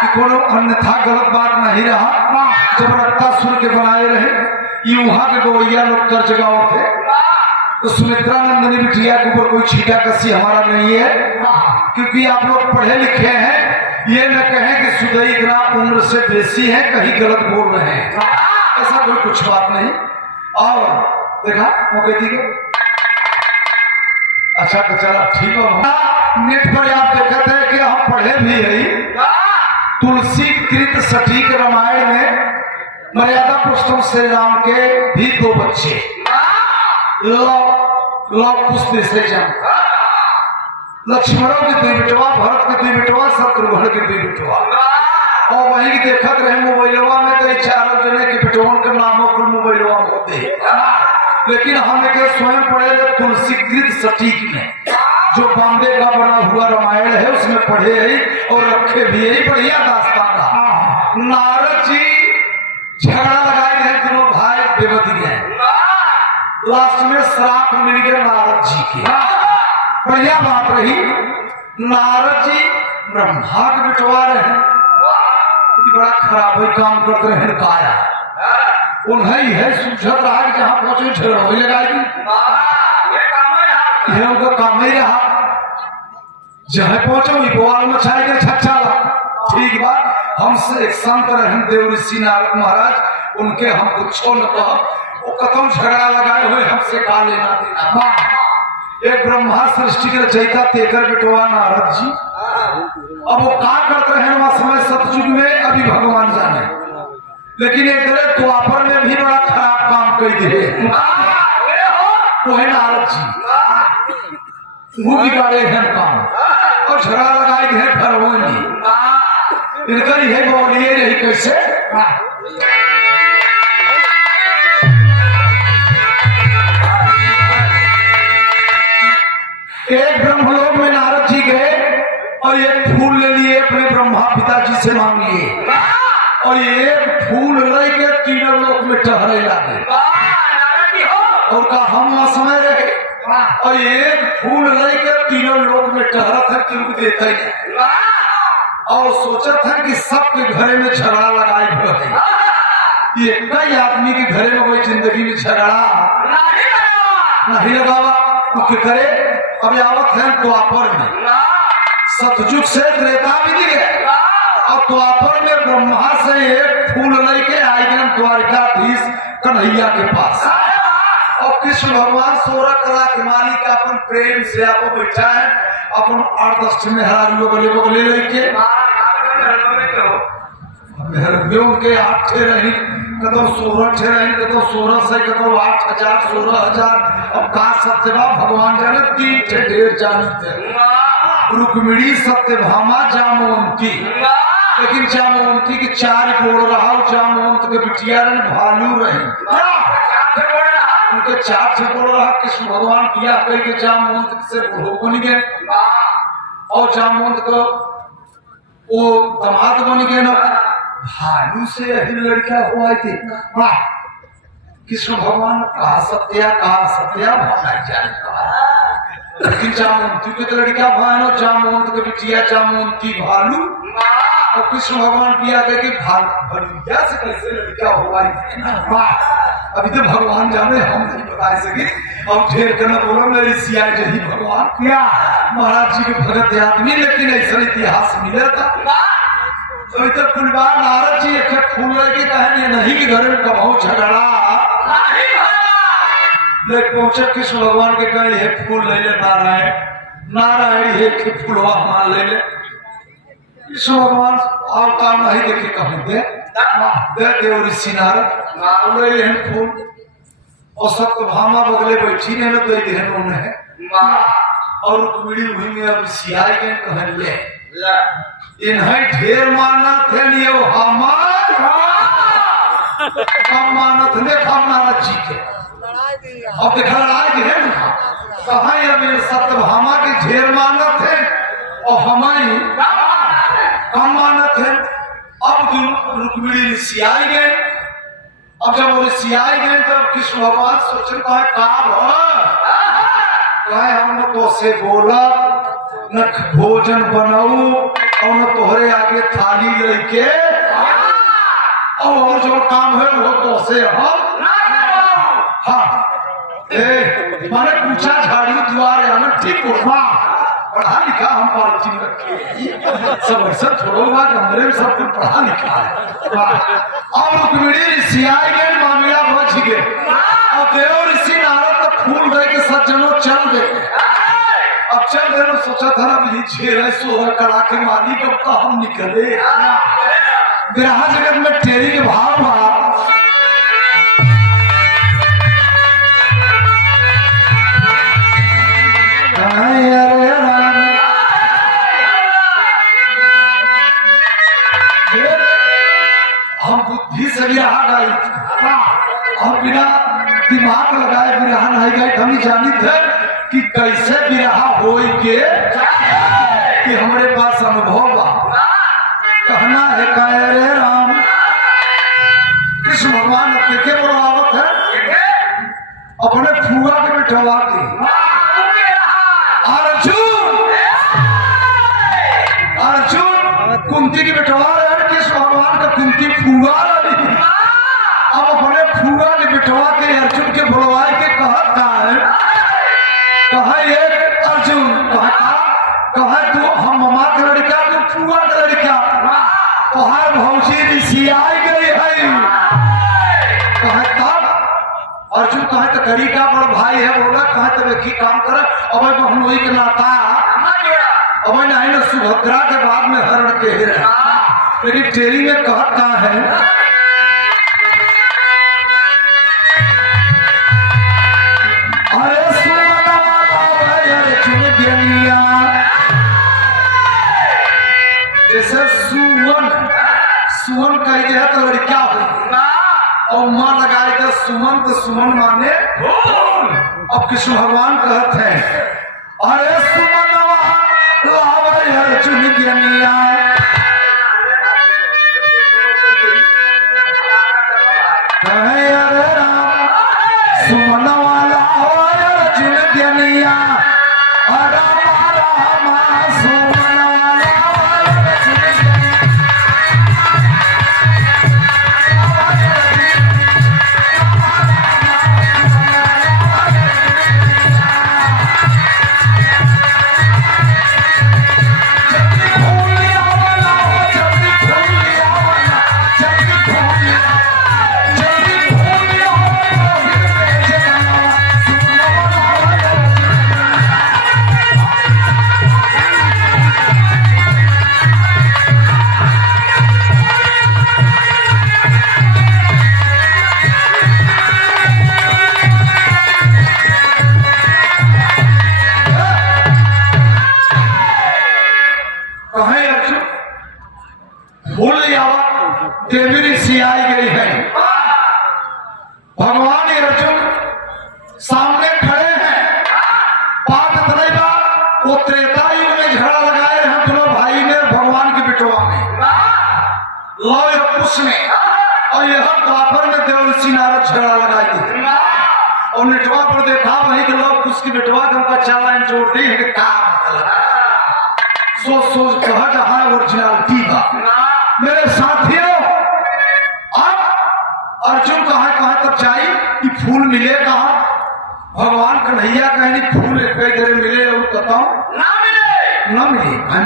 कि कोनो अन्यथा गलत बात नहीं रहा। जब रत्ता सुर के बनाए रहे ये वहां के गवैया लोग कर जगाओ थे, तो सुमित्रा नंदनी बिटिया के ऊपर कोई छीटा कसी हमारा नहीं है, क्योंकि आप लोग पढ़े लिखे हैं। ये न कहें कि सुदई इतना उम्र से बेसी है, कहीं गलत बोल रहे हैं, ऐसा कोई कुछ बात नहीं। और देखा मौके दी गए। अच्छा तो चला ठीक हो। नेट पर आप देखते हैं कि हम पढ़े भी है तुलसी कृत सटीक रामायण में मर्यादा पुरुषोत्तम श्री राम के भी 2 बच्चे लव पुष्प से जन्म, लक्ष्मणों के 2 बेटवा, भरत के 2 बेटवा, शत्रुघ्न के 2 बेटवा। और वही देखत रहे मोबाइलवा में तो 4 जने के बेटवन के नामों कुल मोबाइलवा में होते हैं, लेकिन हम एक स्वयं पढ़े तुलसी कृत सटीक में जो बॉम्बे का बना हुआ रामायण है उसमें पढ़े है और रखे भी है। बढ़िया दास्तान रहा। नारद जी झगड़ा लगाए गए, दोनों भाई बेबदी गए, लास्ट में श्राप मिल गया नारद जी के। बढ़िया बात रही। नारद जी ब्रह्मा के बिटवा रहे, बड़ा खराब है काम करते रहे, काया उन्हें है सूझत रहा कि जहां पहुंचे झगड़ा हो लगाएगी, का काम नहीं रहा। जहां पहुंचो गोवाल मचाए गए छच्छा। ठीक बात। हमसे एक संत रहे देव ऋषि नारद महाराज, उनके हम कुछ न कहो, वो कतम झगड़ा लगाए हुए हमसे का लेना देना। एक ब्रह्मा सृष्टि के रचयिता तेकर बिटवा नारद जी, अब वो का करते रहे वहां समय सतयुग में अभी भगवान जाने, लेकिन एक द्वापर में भी बड़ा खराब काम कर दिए वो है नारद जी, वो बिगाड़े हैं काम और झगड़ा लगाए हैं घर होंगे इनका ही है बोलिए नहीं कैसे। एक ब्रह्मलोक में नारद जी गए और एक फूल ले लिए, अपने ब्रह्मा पिताजी से मांग लिए और एक फूल लेके 3 लोक में टहरे लगे और का हम समय रहे और एक फूल लेकर 3 लोक में टहरत है, क्यों देते हैं और सोचत है कि सबके घरे में झगड़ा लगाए हुए है। ये कई आदमी के घरे में कोई जिंदगी में झगड़ा नहीं लगावा तो क्या करे। अब आवत है द्वापर में, सतयुग से त्रेता भी दिए और द्वापर में ब्रह्मा से एक फूल लेके आए गए द्वारिकाधीश कन्हैया के पास और कृष्ण भगवान 16 कला के मालिक अपन प्रेम से आपको बैठा है, अपन 8-10 में ले लेके के 8 ठे रही, कतो 16 ठे रही, कतो 16 से कतो 8,000 16,000। अब का सत्यवा भगवान जाने 3 ठे ढेर जानते, रुक्मिणी सत्यभामा जामवंती, लेकिन जामवंती के 4 गोड़ रहा, जामवंत के बिटिया भालू रही, उनके 4 गोड़ रहा। कृष्ण भगवान किया के जामवंत से बन गए और जामवंत को वो दामाद बन गए ना, भालू से लड़का हुआ थी। कृष्ण भगवान कहा सत्या भाई जाने, लेकिन जामवंती के लड़का भाई जामवंत के बिटिया जामवंती भालू और कृष्ण भगवान किया कि भालू से कैसे लड़का हुआ अभी तो भगवान जाने, हम नहीं बता सके। और ढेर करना बोलो मेरी सिया जही भगवान क्या महाराज जी के भगत आदमी, लेकिन ऐसा इतिहास मिला था। तो इधर कुलबार नारद जी एक फूल लेके कहे नहीं कि घर में कमाओ झगड़ा लेकिन पहुंचे कृष्ण भगवान के कहे है फूल ले ले नारायण है फूलवा मान ले ले। कृष्ण भगवान अवतार नहीं देखे कहीं देव ऋषि नारद ले फूल और सत्यभामा बगले बैठी ने तो उन्हें और रुक्मिणी वही में अब सियाई गए कहन ले इन्हें ढेर माना थे लिए हमार कम मानत ने कम नारद जी के अब देखा आज है कहा अब सत्यभामा के ढेर मानत है और हमारी कम मानत है। अब रुक्मिणी सियाई गए, अब जब वो सियाई गए तब कृष्ण भगवान सोचने का हमने तो से बोला न भोजन बनाऊ और न तोहरे आगे थाली लेके और जो काम है वो तो से हम हाँ माने पूछा झाड़ू द्वार या ठीक होगा पढ़ा लिखा हम पार्टी रखे सब ऐसा छोड़ो बात हमारे में सब कुछ पढ़ा लिखा है अब रुक्मिणी सियाई के मामला बच गए और देव ऋषि नारद तो फूल दे के सज्जनों चल गए अब चल गए सोचा था ना छेरा सोहर कड़ा के मारी कब तो हम निकले विरहा जगत में टेरी के भाव भाव हम बुद्धि से विरहा गाई और बिना दिमाग लगाए विरहा नहीं गाई हम जानी थे कि कैसे विरहा हो के कि हमारे पास अनुभव बा कहना है कह रे राम कृष्ण भगवान के बुलावत है अपने फुआ के बिठवा के अर्जुन कुंती की बिठवा रहे कृष्ण भगवान का कुंती फुआ रही अब अपने फुआ के बिठवा के अर्जुन के बुलवाए के कहत का है कहा एक अर्जुन कहा तू हम ममा का लड़का तू फुआ का लड़का कहा भौजी ऋषि आई गई है कहा तब अर्जुन कहे तो करी का बड़ भाई है बोला कहे तो देखी काम कर अब बहनोई के नाता अब नहीं ना सुभद्रा के बाद में हरण के लेकिन टेरी में कहत कहा है अरे जैसे सुमन कह गया तो लड़का हो और मां लगाए तो सुमन माने अब कृष्ण भगवान कहते हैं अरे सुमन अर्जुन ज्ञानिया अरे राम सुमन वाला अर्जुन ज्ञानिया आई गई है भगवान अर्जुन सामने खड़े हैं बात इतनी बात वो त्रेता युग में झगड़ा लगाए हैं दोनों भाई ने भगवान के बिटवा में लव कुश में और यह द्वापर में देव ऋषि नारद झगड़ा लगाई थी और नेटवा पर देखा वही कि लव कुश की बिटवा का उनका 4 लाइन जोड़ दी है का सोच सोच कहा जहां ओरिजिनलिटी का मेरे साथियों अर्जुन कहा तक जाई कि फूल मिले कहा भगवान कन्हैया कहनी फूल कई तरह मिले और बताओ ना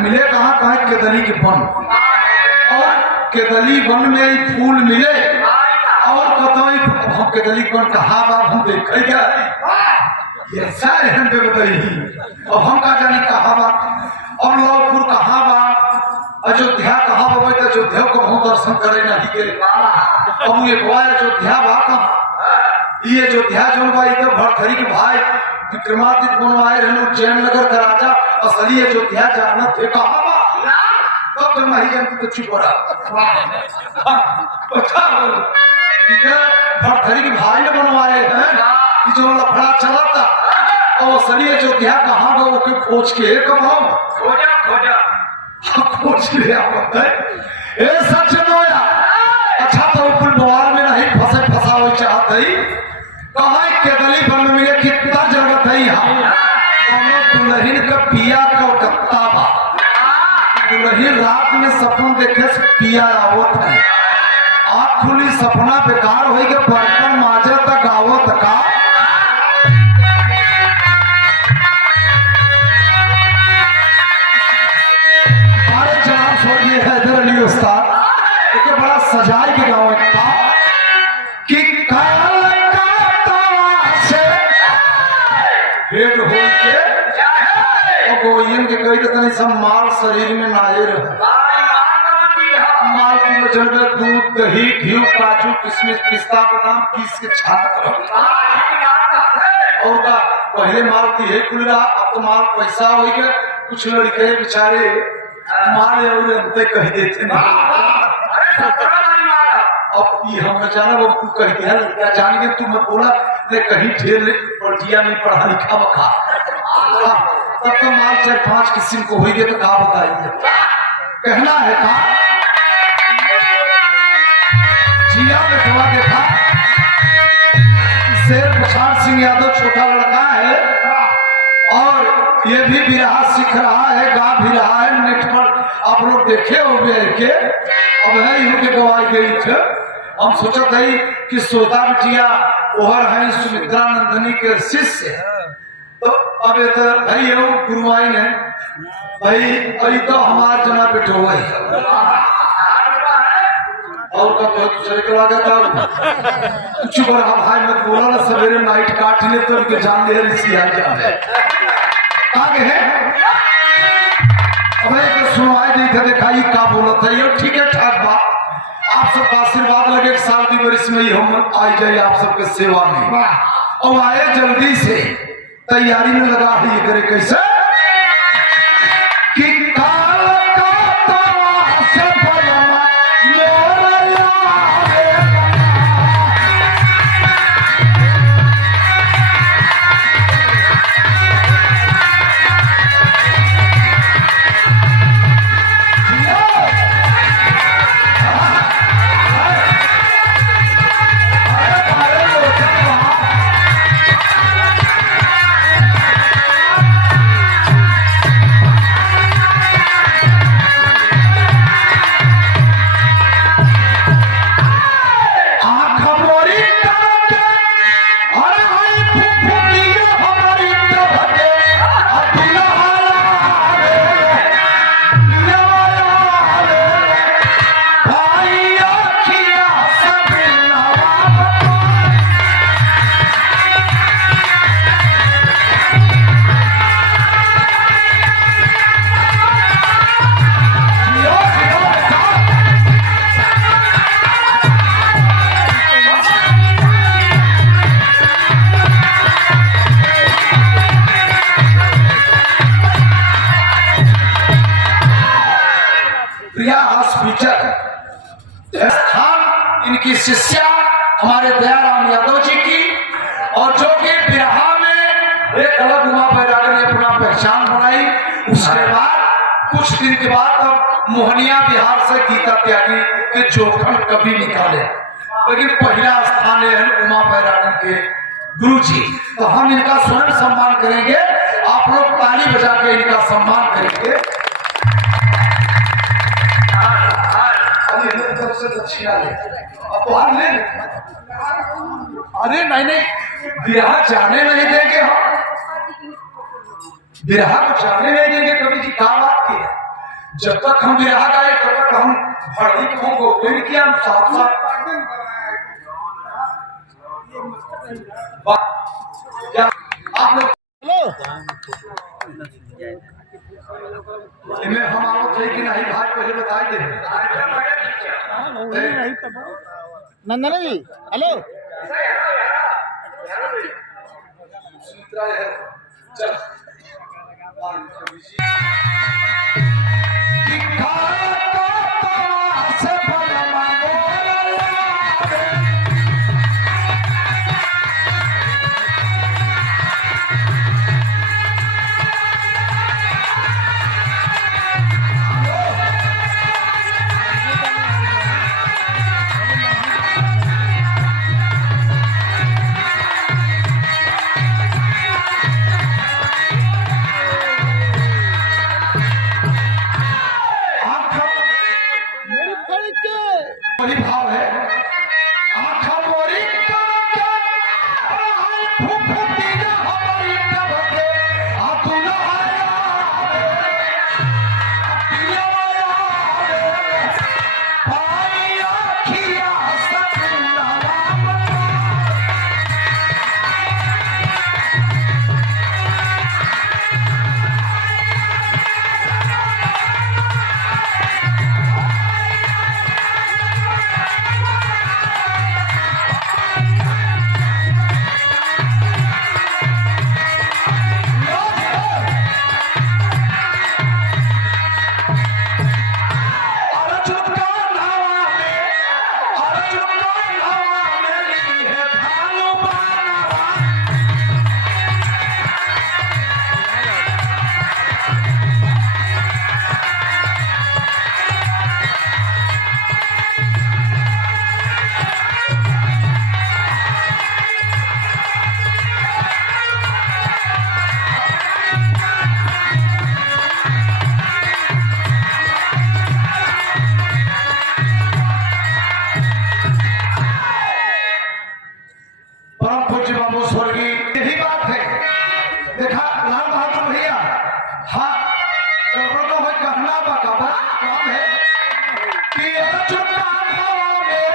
मिले कहा केदली के वन और केदली वन में ही फूल मिले और बताओ हम केदली वन कहा बात हम देखे क्या ऐसा एहन पे बताइए अब हम का जानी कहा बात और लौपुर कहा बात अयोध्या कहा बाबा तो अयोध्या को बहुत दर्शन करे नहीं के अब ये अयोध्या बात ये अयोध्या जो बा इधर भरथरी के भाई विक्रमादित्य बनवाए रहने उज्जैन नगर का राजा असली अयोध्या जाना थे कहा बा तब जब नहीं जानती तो चुप हो रहा भरथरी के भाई ने बनवाए हैं जो लफड़ा चला था और असली अयोध्या कहाँ गो के खोज के कब हम खोज ले आप ए सच नोया अच्छा तो ऊपर द्वार में नहीं फंसा हो चाहते ही कहा केदली वन में मिले कितना जगह है यहाँ दुल्हन का पिया कलकत्ता बा रही रात में सपन देखे से पिया आवत है, आँख खुली सपना बेकार हो के बर्तन माजे तक आवत का। हमारे जनाब स्वर्गीय हैदर अली उस्ताद एक बड़ा सजाए के गाँव का कि भेंट हो के गोइन के कही तो सब माल शरीर में नाये रहे। माल की वजह में दूध दही घी काजू किशमिश पिस्ता बादाम पीस के छात करो और का पहले माल की है खुल रहा, अब तो माल पैसा हो गया। कुछ लड़के बेचारे माल और हमसे कह देते ना अब ये हम जाना वो तू कह दिया लड़का जान के तू मत बोला ले कहीं ढेर पढ़िया नहीं पढ़ा लिखा बखा तब तो माल 4-5 किस्म को हो गए तो कहा बताइए कहना है कहा जिया बेटवा देखा शेर प्रसाद सिंह यादव छोटा लड़का है और ये भी बिरहा सीख रहा है, गा भी रहा है। नेट पर आप लोग देखे हो के अब है यूं के गवाई गई थे। हम सोचा था कि सोता बिटिया ओहर है सुमित्रा नंदनी के शिष्य, तो अब ये तो भाई ये गुरुआई ने भाई अभी तो हमार जना बेटो है और का तो दूसरे के लगा था कुछ बड़ा भाई मत बोला ना सवेरे नाइट काट ले तो उनके जान ले ऋषि आ जाए आगे है। अब एक सुनवाई दी थे दिखाई का बोला था ये ठीक है ठाक बात। आप सबका आशीर्वाद लगे 1 साल की वर्ष में ही हम आई जाए आप सबके सेवा में और आए जल्दी से तैयारी में लगा है। ये करे कैसे कि काल का तवा से बलमा मोरया इनकी शिष्या हमारे दयाराम यादव जी की और जो कि बिरहा में एक अलग उमा बैराग ने अपना पहचान बनाई। उसके बाद कुछ दिन के बाद अब मोहनिया बिहार से गीता त्यागी के जोखन कभी निकाले, लेकिन पहला स्थान है उमा बैराग के गुरु जी। तो हम इनका स्वयं सम्मान करेंगे, आप लोग ताली बजा के इनका सम्मान करेंगे। दक्षिणा ले अरे नहीं बिरहा जाने नहीं देंगे हम, बिरहा को जाने नहीं देंगे कभी की क्या बात की है। जब तक हम बिरहा गाए तब तक हम भर्ती को ट्रेन किया हम साथ आप लोग हम आओ थे कि नहीं भाई पहले बताए दे नंदन जी हेलो गड़बड़ तो है कहना बाबा काम है कि अर्जुन का हवा में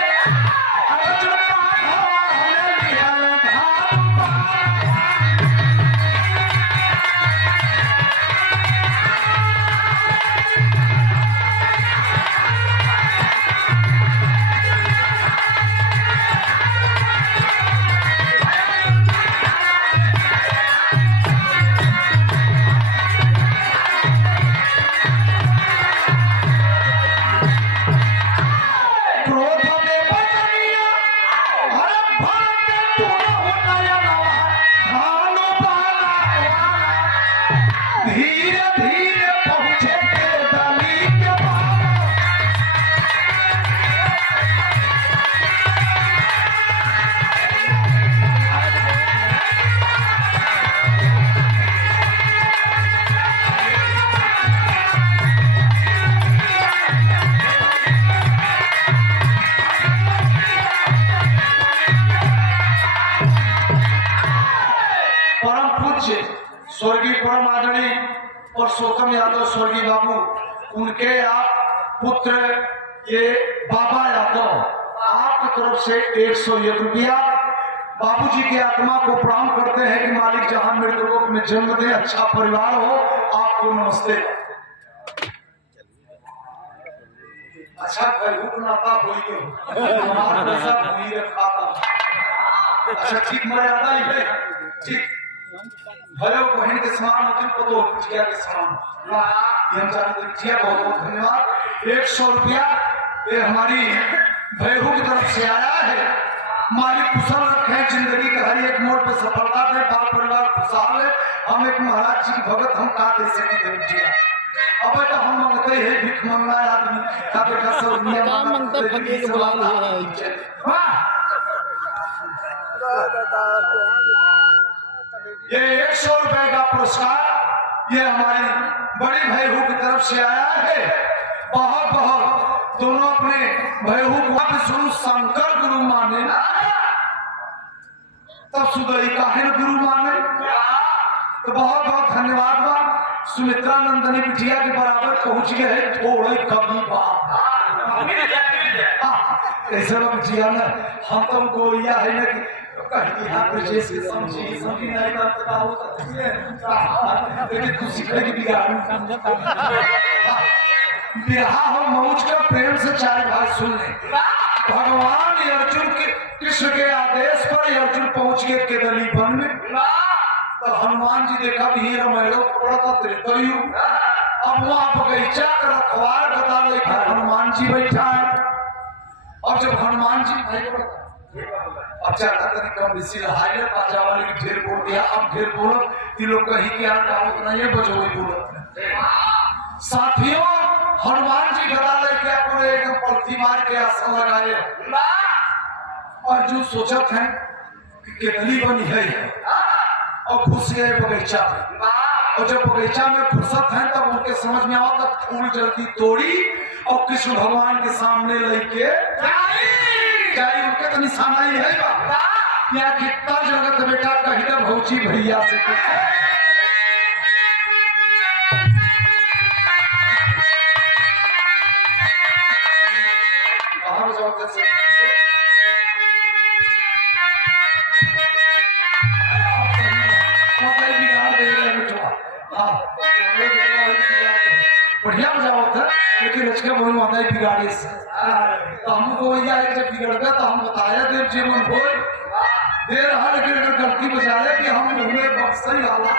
अर्जुन का हवा में लिया धाम धीरे धीरे पहुंचे दली के बाबा परम पूज्य स्वर्गीय परम आदरणीय पुरुषोत्तम यादव स्वर्गीय बाबू उनके आप पुत्र ये बाबा यादव आपकी तरफ से 101 रुपया बाबूजी की आत्मा को प्रणाम करते हैं कि मालिक जहां मृतलोक में जन्म दे अच्छा परिवार हो। आपको नमस्ते। अच्छा भाई नाता बोलिए हमारा पैसा भूमि रखा था। अच्छा ठीक मर्यादा ही है ठीक भयो बहन के समान होती पतो बिटिया के समान ये हम जानते बिटिया बहुत बहुत धन्यवाद। 100 रुपया ये हमारी भैरू की तरफ से आया है। मालिक कुशल रखे जिंदगी के हर एक मोड़ पे सफलता दे बाल परिवार खुशहाल है। हम एक महाराज जी की भगत हम का दे सके बिटिया अब तो हम मांगते हैं भिख मंगा आदमी का बेटा सब दुनिया मांगते फकीर को बुला रहे हैं। ये 100 रुपए का पुरस्कार ये हमारी बड़ी भैरू की तरफ से आया है। बहुत बहुत दोनों अपने भैरू को विष्णु शंकर गुरु माने तब सुदई काहिन गुरु माने तो बहुत बहुत धन्यवाद बा। सुमित्रा नंदनी बिटिया के बराबर पहुंच गए थोड़े कभी बात ऐसे बिटिया ना हम तो गोरिया है ना कि कहीं यहाँ पे जैसे समझी नहीं करता होता लेकिन खुशी कहीं बिगाड़ बिरहा हो मौज का प्रेम से चार भाई सुन ले। भगवान अर्जुन के कृष्ण के आदेश पर अर्जुन पहुंच गए केदली वन में तो हनुमान जी देखा भी रमैलो पड़ता त्रेतयु अब वहां बगीचा का रखवार बता लेकर हनुमान जी बैठा है। और जब हनुमान जी भाई अच्छा कम बेसी हाइले बाजा वाले की ढेर बोल दिया अब ढेर बोलो कि लोग कहीं क्या डाउट नहीं है बजो ही बोलो। साथियों हनुमान जी गदा लेके अपने एकदम पलथी मार के आसन लगाए और जो सोचत है कि केतली बनी है और घुस गए बगीचा में और जब बगीचा में फुर्सत है तब उनके समझ में आओ तब फूल जल्दी तोड़ी और कृष्ण भगवान के सामने लेके उनके तो निशाना ही है या कितना जगत बेटा कही तो भौजी भैया से बढ़िया बजाओ था लेकिन रचका बहुत माता है बिगाड़ी से तो हमको जब बिगड़ गया तो हम बताया देव जीवन हो दे रहा लेकिन अगर गलती बचा ले कि हम बक्सई वाला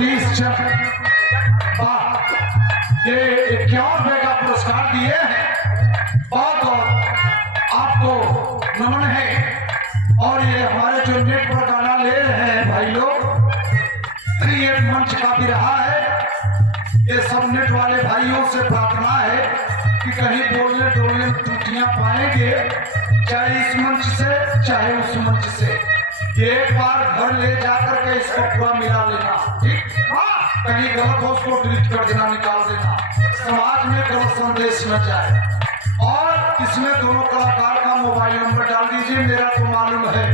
सतीश चंद वाह, ये 51 रुपए का पुरस्कार दिए हैं। बहुत आपको नमन है। और ये हमारे जो नेट पर गाना ले रहे हैं भाई लोग, ये मंच का भी रहा है। ये सब नेट वाले भाइयों से प्रार्थना है कि कहीं बोलने डोलने में त्रुटियां पाएंगे, चाहे इस मंच से चाहे उस मंच से, एक बार घर ले जाकर के इसको पूरा मिला लेना, ठीक? कहीं गलत हो उसको डिलीट कर देना, निकाल देना, समाज में गलत संदेश न जाए। और इसमें दोनों कलाकार का मोबाइल नंबर डाल दीजिए। मेरा तो मालूम है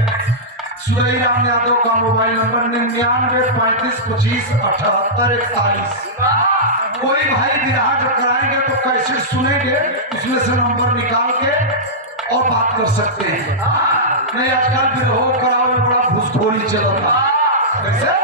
सुरई राम यादव का मोबाइल नंबर 99 35 25 78 41। कोई भाई बिरहा जब कराएंगे तो कैसे सुनेंगे, उसमें से नंबर निकाल के और बात कर सकते हैं। नहीं आजकल बिरहो कराओ में बड़ा घुसखोरी चलता कैसे।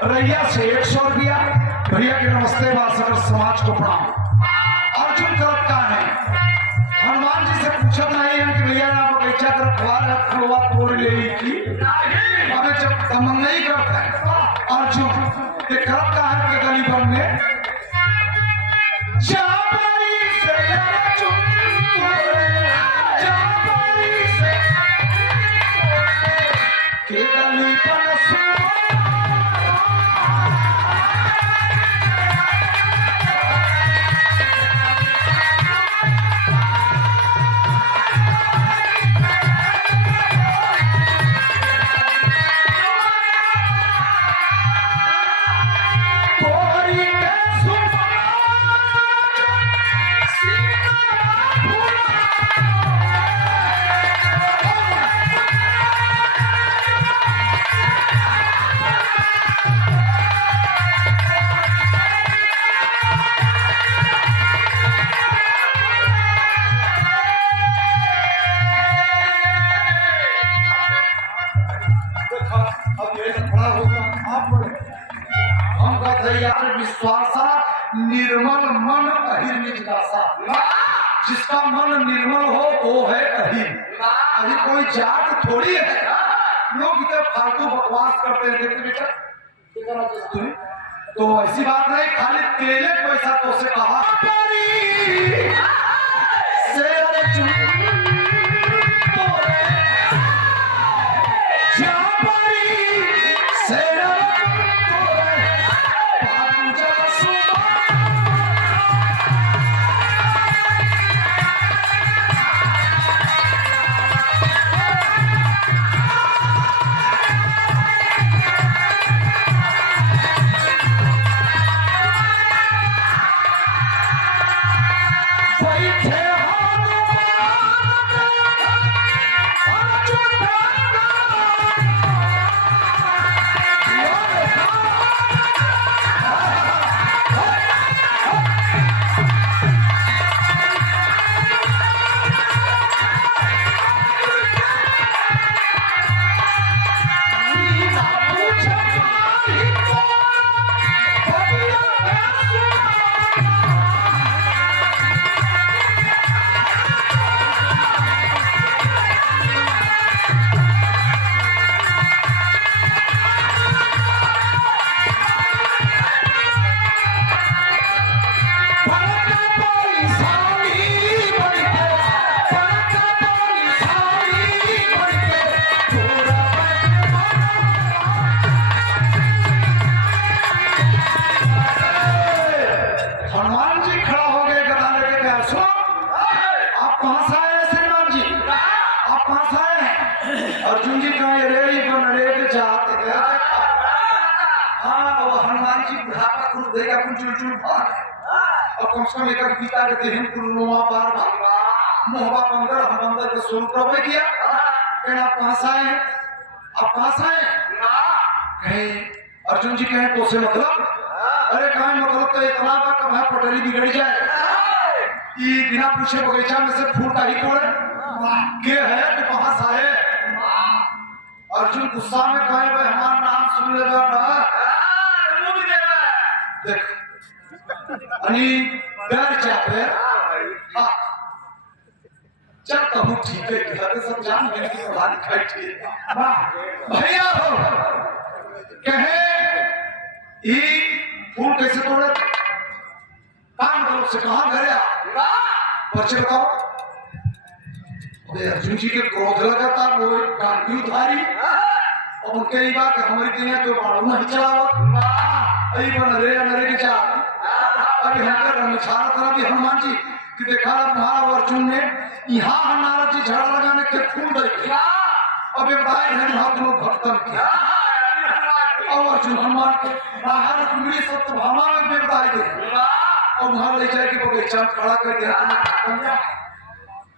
रैया से 100 रुपया। भैया के नमस्ते वासकर समाज को प्रणाम। अर्जुन तरफ का है, हनुमान जी से पूछा नहीं है कि भैया ना बगीचा कर रखवा तोड़ ले की अबे जब दमन नहीं करता है। अर्जुन ये करत का है कि गली बनने विश्वासा निर्मल मन अहिर निज दासा। जिसका मन निर्मल हो वो है अहिर। अहिर कोई जात थोड़ी है। लोग इधर फालतू बकवास करते हैं, देखते बेटा तो ऐसी बात नहीं, खाली तेले पैसा तो से कहा हनुमान जी खड़ा हो गए, गदा लेके गया। सुनो, आप कहां से आए हैं श्रीमान जी? आप कहां से आए हैं? अर्जुन जी कहे रे ये बनरेग जात है। हाँ, वो हनुमान जी बुढ़ापा खुद देगा कुछ चुल भाग और कम से कम एक गीता के देहन कुलनुमा पार भागवा मोहबा बंदर हम बंदर के स्वरूप रहे किया। कहना आप कहां से आए हैं? आप कहां से आए? कहे अर्जुन जी कहे तो से मतलब? अरे कहा मतलब तो इतना बा कहा पटरी बिगड़ जाए, ये बिना पूछे बगीचा में से फूल का ही तोड़े के है कि कहां से आए? अर्जुन गुस्सा में कहे भाई हमारा नाम सुन ले देख अनि डर जाते हाँ चल कहूँ ठीक है कहते सब जान मैंने की पढ़ा लिखाई ठीक भैया हो कहे ये फूल कैसे तोड़े? काम करो से कहां घर बच्चे बताओ। अर्जुन जी के क्रोध लगा था, वो कान की उधारी और उनके ये बात हमारी दुनिया तो मालूम नहीं चला अभी बन रे नरे के चाह अभी हमका रंग छाड़ा था भी हनुमान जी कि देखा महाराज अर्जुन ने यहाँ नारद जी झाड़ा लगाने के फूल दे अब बताए हैं हाथ लोग भक्तन किया और अर्जुन हनुमान के बाहर कुंडली सत्य भामा में बेबदाई दे और वहां ले जाए कि बगीचा खड़ा कर दिया।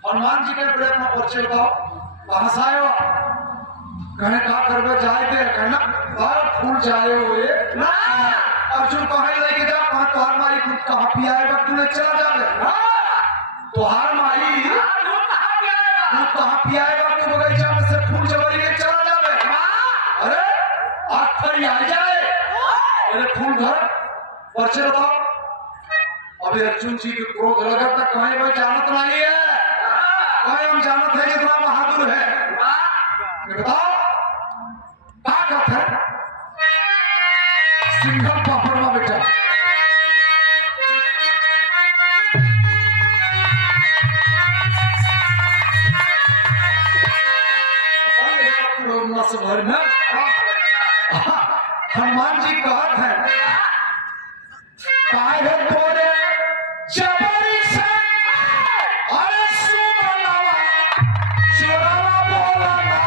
हनुमान जी के बड़े अपना परिचय बताओ, कहां से आए हो? कहे कहा करवे जाए दे कहना बाहर फूल जाए हुए अर्जुन कहे लेके जा कहा तोहार माई खुद कहां पियाएगा तूने चला जावे तोहार माई तू कहां पियाएगा तू बगीचा में से फूल जबरी के चला जावे। अरे आग खड़ी आ जाए अरे फूल घर परिचय बताओ। अभी अर्जुन जी के क्रोध लगा था कहे भाई जानत नहीं है, कहे हम जानत है जितना बहादुर है बताओ क्या कहते हैं? सिंघम पापड़वा बेटा भर में हनुमान जी कहते हैं काहे तोरे जबरी से अरे सुमनवा चोरवा बोला ना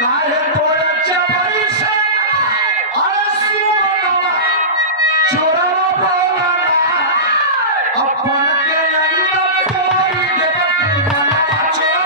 काहे तोरे जबरी से अरे सुमनवा चोरवा बोला ना अपन के अंदर कोई देवती मनवा चोर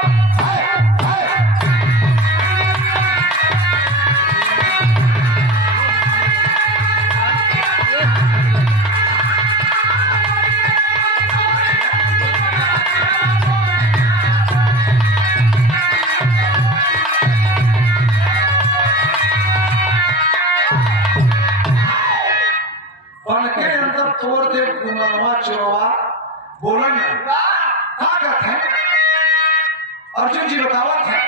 तोड़ दे गुनवा चोरवा बोलन क्या कहते हैं? अर्जुन जी बतावत है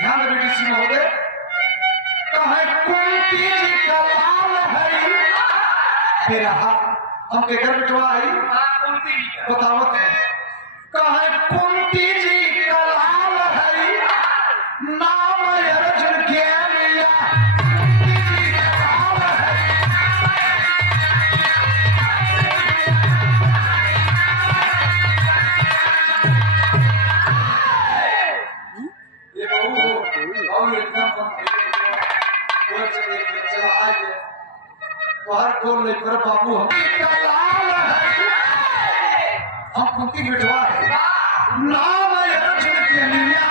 ध्यान दे बेटी सी महोदय कहे कुंती जी का लाल है तेरा हम के घर बिठवा आई बतावत है कहे कुंती जी का लाल है नाम अर्जुन के लिया पर बाबू हम कुंती बिठवा है नाम अर्जुन के लिया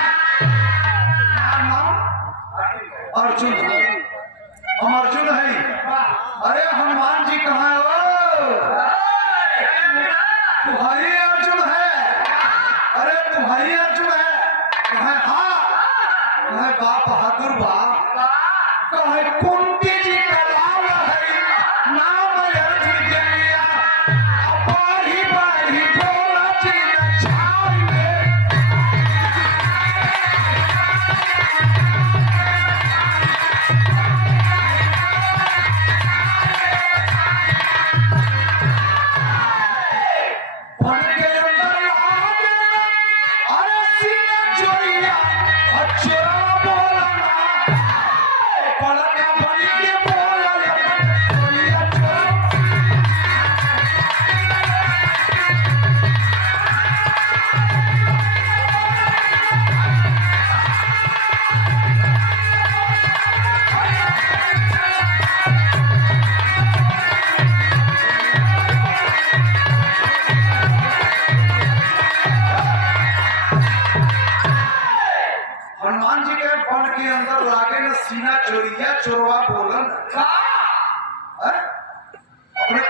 अर्जुन हम अर्जुन है। अरे हनुमान जी कहाँ हो? तुम्हारी अर्जुन है। अरे तुम्हारी अर्जुन है कहे हाँ कहे बाप बहादुर बाप कहे कुंती जी का लाल है नाम अर्जुन के लिया बारी बारी बोला जी छाई में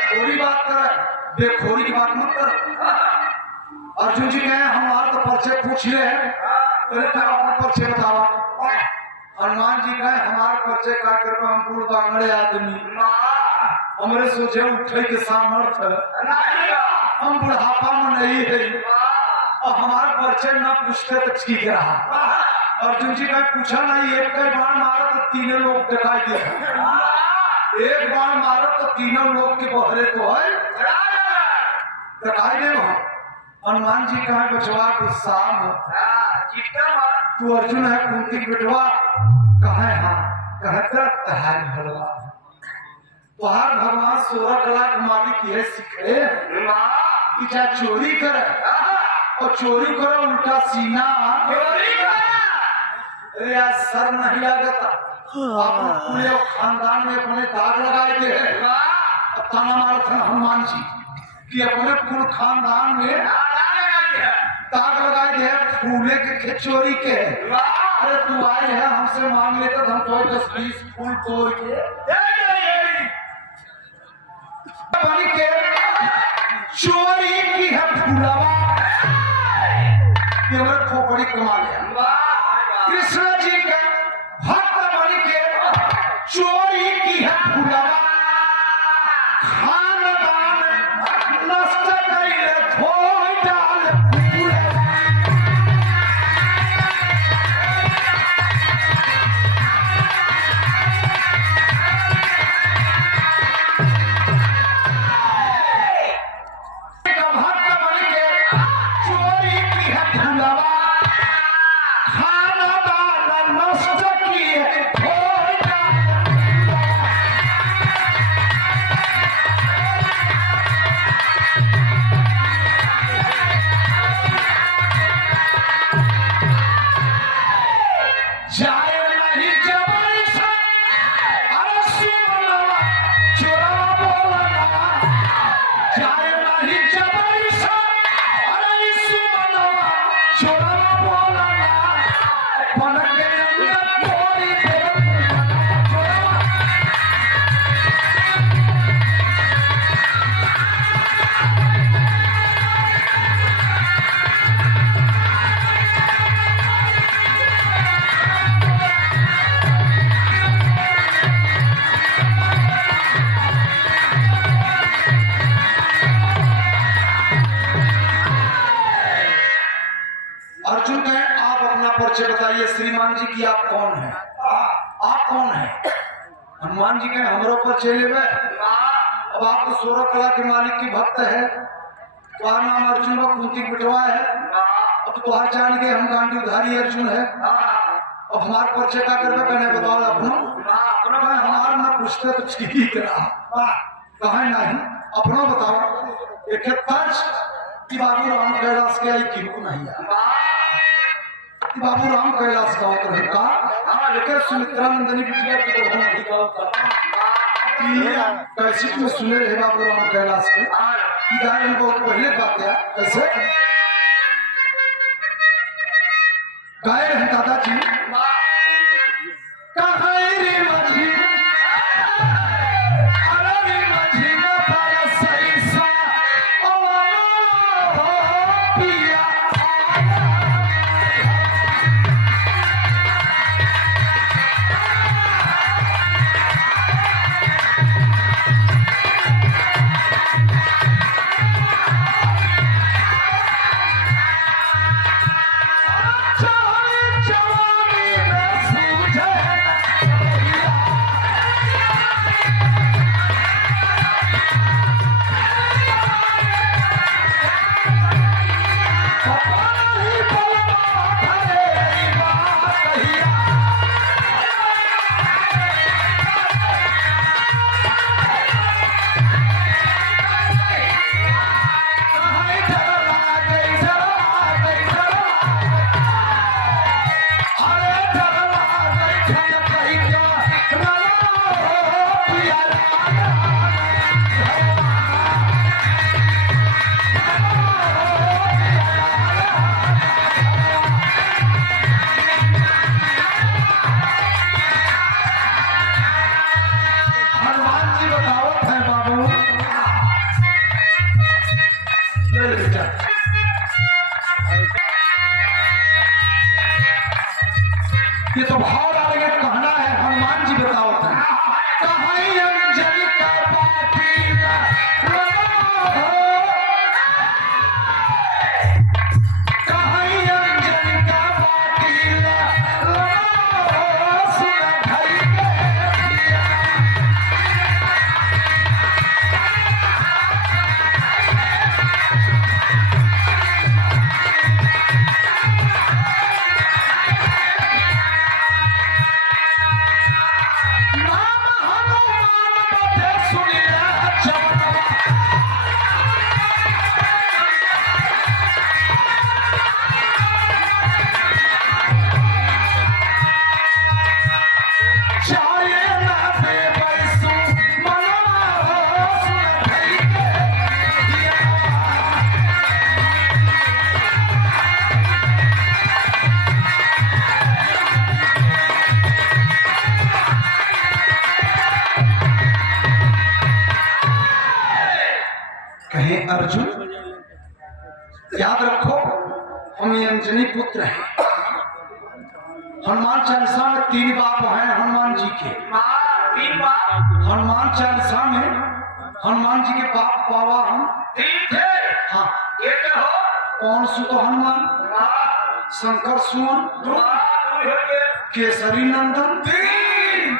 बेखोरी बात कर, बेखोरी की बात मत कर। अर्जुन जी कहे हमारा तो परिचय पूछ ले, तेरे क्या अपना परिचय बतावा। हनुमान जी कहे हमारा परिचय का कर, हम बूढ़ बांगड़े आदमी, हमरे सोचे उठे के सामर्थ्य हम बुढ़ापा में नहीं है, और हमारा परिचय ना पूछते तो ठीक रहा। अर्जुन जी का पूछा नहीं, एक कई बार मारा तो तीनों लोग दिखाई दे, एक बार मारा तो तीनों लोग के बहरे तो है दिखाई दे। हनुमान जी कहा बचवा गुस्सा तू अर्जुन है कुंती बेटवा कहे हाँ कहता तहार भगवान तुहार भगवान 16 कला के मालिक ये सीखे कि चाहे चोरी करे और चोरी करो उल्टा सीना अरे यार सर नहीं लगता। पूरे खानदान में अपने दाग लगाए थे, ताना मारा था हनुमान जी कि अपने पूरे खानदान में दाग लगाए थे फूले के चोरी के। अरे तू आए है हमसे मांग लेता हम तो 10-20 फूल तोड़ के बनी के चोरी की है फूलवा, ये मेरे खोपड़ी कमा लिया। कृष्ण जी के भक्त बन के चोरी की है फूलवा, खानदान नष्ट कइले धोई डाल फूलवा। भक्त बन के चोरी की है फूलवा, बताइए श्रीमान जी की आप कौन है, आप कौन है। हनुमान जी के हमरो पर चले हुए, अब आप तो 16 कला के मालिक की भक्त है, तुम्हारा नाम अर्जुन व कुंती बिटवा है, अब तो तुहार जान के हम गांधी उधारी अर्जुन है। अब हमारे परिचय का करवे कहने बताओ अपना हमारा ना पूछते तो ठीक रहा कहे नहीं अपना बताओ। एक कि बाबू राम कैलाश के आई क्यों नहीं बाबू राम कैलाश का होता है लेकिन सुमित्रा नंदनी बिटिया कैसे तुम सुने रहे बाबू राम कैलाश के गाय बहुत पहले बात है कैसे गाय रहे दादाजी कहाँ रे माझी जवानी कहे अर्जुन याद रखो हम अंजनी पुत्र हैं। हनुमान चालीसा में 3 बाप हैं हनुमान जी के। 3 बाप हनुमान चालीसा में हनुमान जी के बाप बाबा हम 3 थे। हाँ एक हो कौन सुत हनुमान, शंकर सुमन, केसरी नंदन। 3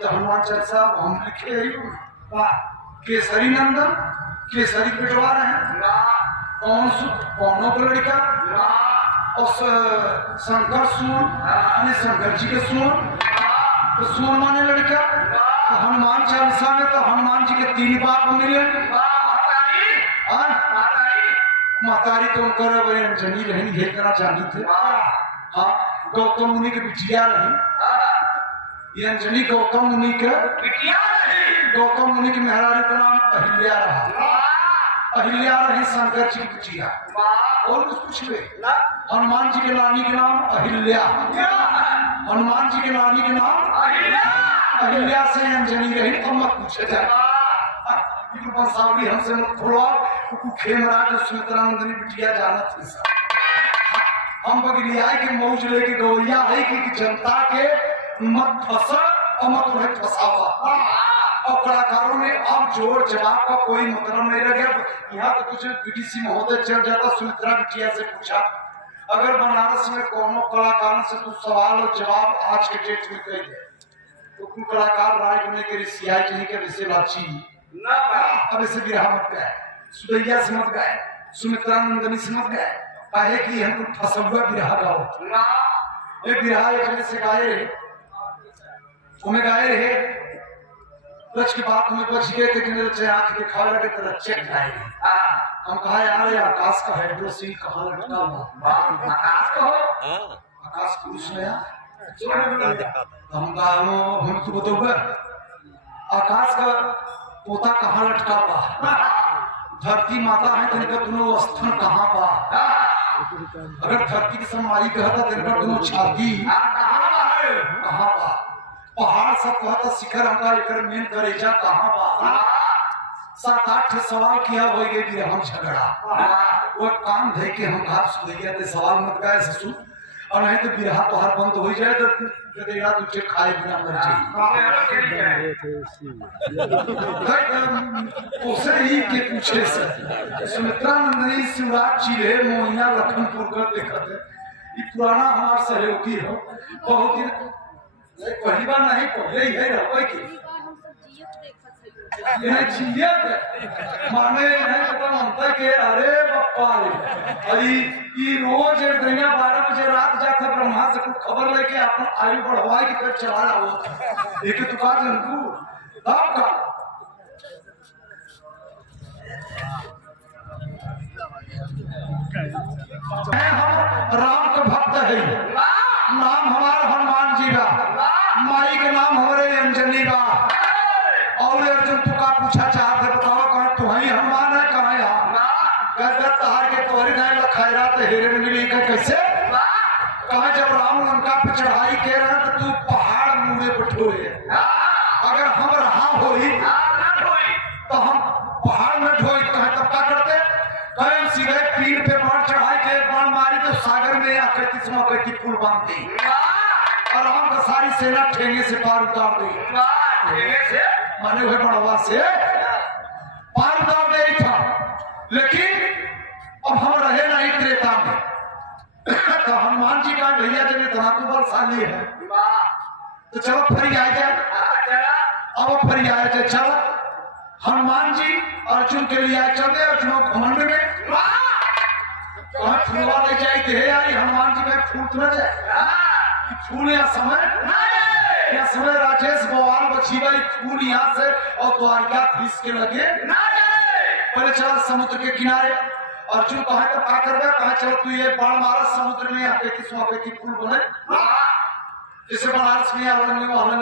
तो हनुमान चालीसा हम लिखे ही केसरी नंदन, केसरी पिटवा रहे हैं। कौन सुत कौनों का लड़का और शंकर सुमन यानी शंकर जी के सुमन, तो सुमन माने लड़का। तो हनुमान चालीसा में तो हनुमान जी के 3 बाप मिले। महतारी तो कर अंजनी रहनी है करा जानी थे। हाँ गौतम मुनि के बिटिया रही। ये अंजनी गौतम मुनि के बिटिया रही। गौतम मुनि के मेहरारू का नाम अहिल्या रहा। अहिल्या रही शंकर जी की बिटिया। और कुछ पूछे हनुमान जी के नानी के नाम अहिल्या। हनुमान जी के नानी के नाम अहिल्या से अंजनी रही। तो मत पूछे जाए बंसावली हमसे मत खोलवाओ। खेमरा जो सुमित्रा नंदनी बिटिया जाना थी। हम बगलिया के मौज लेके गवैया है कि जनता के मत फंसा और मत उन्हें फंसावा। और कलाकारों में अब जोर जवाब का कोई मतलब नहीं रह गया। यहाँ तो कुछ बीडीसी महोदय चल जाता। सुमित्रा बिटिया से पूछा अगर बनारस में कोनो कलाकारों से कुछ सवाल और जवाब आज के डेट में कही है तो कुछ कलाकार राय बने के रिसियाई कहीं के विषय लाची अब इसे बिरहा मत गए, सुदैया से मत गए, सुमित्रा नंदनी से मत गए। काहे कि हमको फसुआ बिरहा गाओ। ये बिरहा एक से गाए रहे तुम्हें गाए रहे रच के बाद तुम्हें बच गए थे कि आंख के खावे लगे तो चेक गाए हम कहा यार आकाश का हाइड्रोसिल कहाँ लटका हुआ। आकाश को आकाश पुरुष नया हम कहा हम तो बताऊंगा आकाश का पोता कहाँ लटका हुआ। धरती माता है तो इनका दोनों स्तन कहाँ बा। अगर धरती की समाई कहता तो इनका दोनों छाती कहाँ बा। पहाड़ सब कहता शिखर हमका एक मेन करेजा कहाँ बा। 7-8 सवाल किया हो गए कि हम झगड़ा वो काम दे के हम घाट सुधैया थे सवाल मत गाए ससुर और नहीं तो बिरहा तो हर बंद हो जाए तो गदेड़ा तुझे खाए बिना मर जाए। उसे ही के पूछे से सुमित्रा नंदनी शिवराज चिरे मोहिया लखनपुर का देखा थे। ये पुराना हमारा सहयोगी हो बहुत दिन पहली बार नहीं पहले ही है रहो की माने नहीं पता मनता के अरे बप्पा रे ई रोज 12 बजे रात जाता ब्रह्मा से कुछ खबर लेके अपन आयु बढ़वाए की फिर चला रहा हो एक तो का जनकू तब का हम राम का भक्त है। नाम हमारा हनुमान जी का माई के नाम हमारे अंजनी का। और अर्जुन तू का पूछा चाहते बताओ कहा तुम्हारी हनुमान है कहाँ यहाँ कहते तहार के तोहरी नहीं लखायरा तो हिरण मिली का कैसे कहा जब राम लंका पे चढ़ाई के रहे तो तू पहाड़ मुड़े बैठोए अगर हम रहा होई तो हम पहाड़ में ढोई कहे तब क्या करते कहे हम सीधे पीर पे बाढ़ चढ़ाई के बाढ़ मारी तो सागर में या कहती पुल बांध दी और राम का सारी सेना ठेंगे से पार उतार दी। माने हुए बड़वा से पार उतार दे था लेकिन अब हम रहे नहीं त्रेता में। तो हनुमान जी का भैया जब इतना तो बलशाली है तो चलो फरी आ जाए। अब फरी आए थे चलो हनुमान जी अर्जुन के लिए आए चलते अर्जुन घमंड में फूलवा ले जाए थे यार हनुमान जी का फूल तो न जाए फूल या समय या समय राजेश बवाल बची भाई फूल यहाँ से और द्वारिका फीस के लगे पहले चला समुद्र के किनारे अर्जुन कहा तो क्या कर रहा कहा चलो तू ये बाण मारा समुद्र में अपेती फूल बने जैसे बनारस में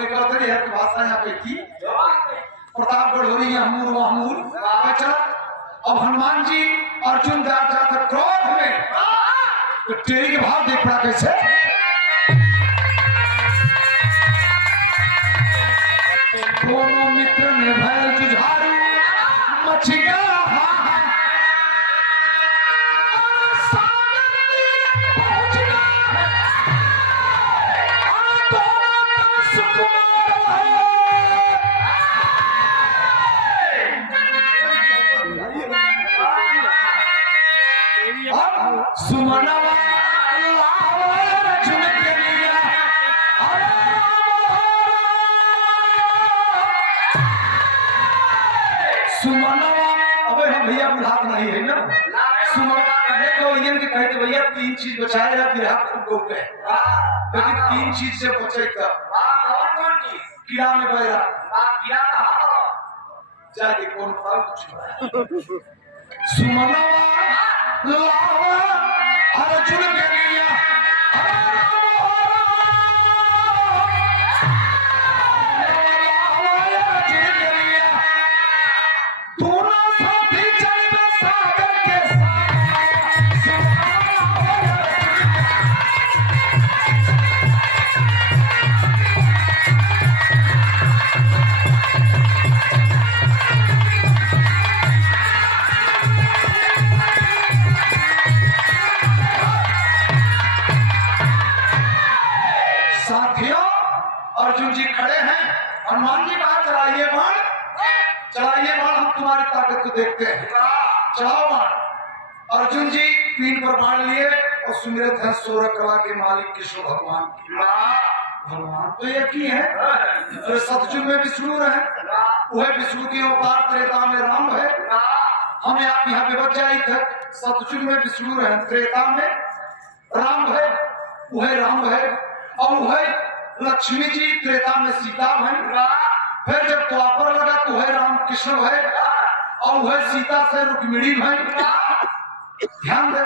कहते हैं भाषा यहाँ पे थी प्रतापगढ़ हो रही है चला। अब हनुमान जी अर्जुन जाकर क्रोध में तो टेरी के भाव देख पड़ा कैसे दोनों मित्र में भय जुझारू सुमनवा अबे हम भैया बुलात नहीं है ना सुमन पहले तो इंजन के कहते भैया 3 चीज बचाए या बिरहा खूब गो पे लेकिन 3 चीज से बचे तब कौन चीज कीड़ा में बैरा कीड़ा कहाँ जाके कौन फल कुछ सुमनवा लावा अर्जुन के लिया साथियों अर्जुन जी खड़े हैं हनुमान जी कहा चलाइए बाण हम तुम्हारी ताकत को देखते हैं चलाओ बाण अर्जुन जी पीठ पर बाण लिए और सुमिरत है 16 कला के मालिक कृष्ण भगवान की भगवान तो एक ही है तो सतयुग में विष्णु है वह विष्णु के अवतार त्रेता में राम है हमें आप यहाँ पे बच जाए थे सतयुग में विष्णु है त्रेता में राम है वह राम है और वह लक्ष्मी जी त्रेता में सीता है फिर जब द्वापर लगा तो वह राम कृष्ण है और वह सीता से रुक्मिणी है ध्यान दे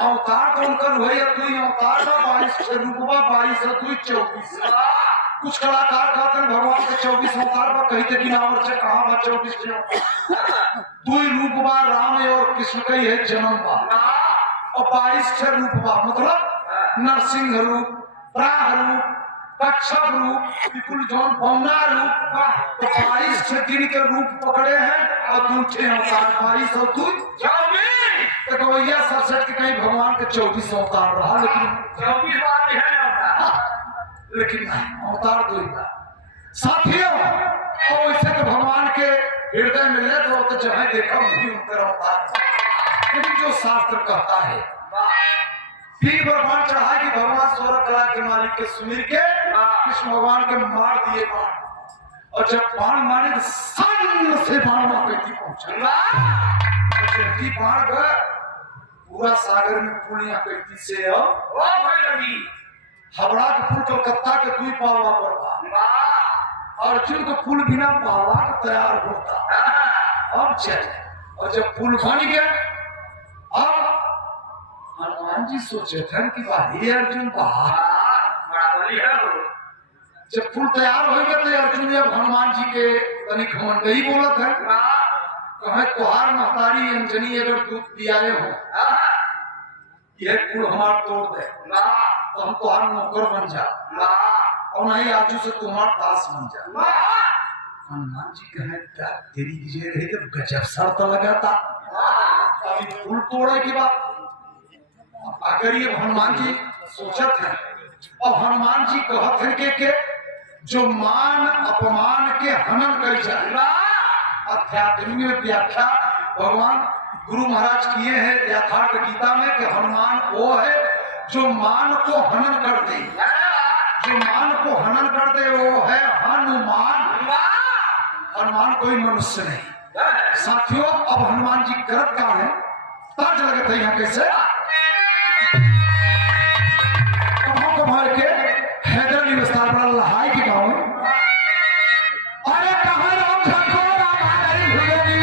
अवतार तो उनका वही अतुई अवतार का 22 से रूपवा 22 अतुई 24 कुछ कलाकार कहते हैं भगवान के 24 अवतार पर कहते कि नावर से कहाँ बा 24 दुई रूपवा राम और कृष्ण का ही है जन्म बा और 22 से रूपवा मतलब नरसिंह रूप प्राह रूप कच्छप रूप विपुल जौन पौना रूप तो 22 से गिर के रूप पकड़े हैं और दूठे अवतार 22 और तू 24 तो भैया सरसठ के कहीं भगवान के 24 अवतार रहा लेकिन 24 बार भी है अवतार लेकिन अवतार दो ही था साथियों और वैसे तो भगवान के हृदय में ले तो जब देखा वही उनका अवतार लेकिन जो शास्त्र कहता है फिर भगवान चढ़ा कि भगवान 16 कला के मालिक के सुमिर के कृष्ण भगवान के मार दिए बाण और जब बाण मारे तो सन से बाण मापेटी पहुंचा बाण गए पूरा सागर में पुलिया पेटी से हावड़ा के पुल कलकत्ता के दुई पावा पर अर्जुन का पुल बिना पावा का तैयार होता अब चले और जब पुल बन गया अब हनुमान जी सोचे थे कि भाई अर्जुन जब पुल तैयार हो गया तो अर्जुन अब हनुमान जी के तनी घमंड ही बोलत है कहे तुहार महतारी अंजनी अगर दूध पियाए हो यह पुल हमार तोड़ दे तो हम तुहार नौकर बन जा और नहीं आजू से तुम्हार दास बन जा हनुमान जी कहे क्या तेरी विजय रही तो गजब शर्त लगाता अभी पुल तोड़े की बात अगर ये हनुमान जी सोचत है और हनुमान जी कहत है के जो मान अपमान के हनन कर जाए आध्यात्मिक व्याख्या भगवान गुरु महाराज किए हैं यथार्थ गीता में कि हनुमान वो है जो मान को हनन कर दे जो मान को हनन कर दे वो है हनुमान हनुमान कोई मनुष्य नहीं साथियों अब हनुमान जी करत का है तर्ज लगता है यहाँ कैसे कमाल के हैदर विस्तार बड़ा लहाई के गाँव अरे कहाँ राम झकोर हमारी भुजनी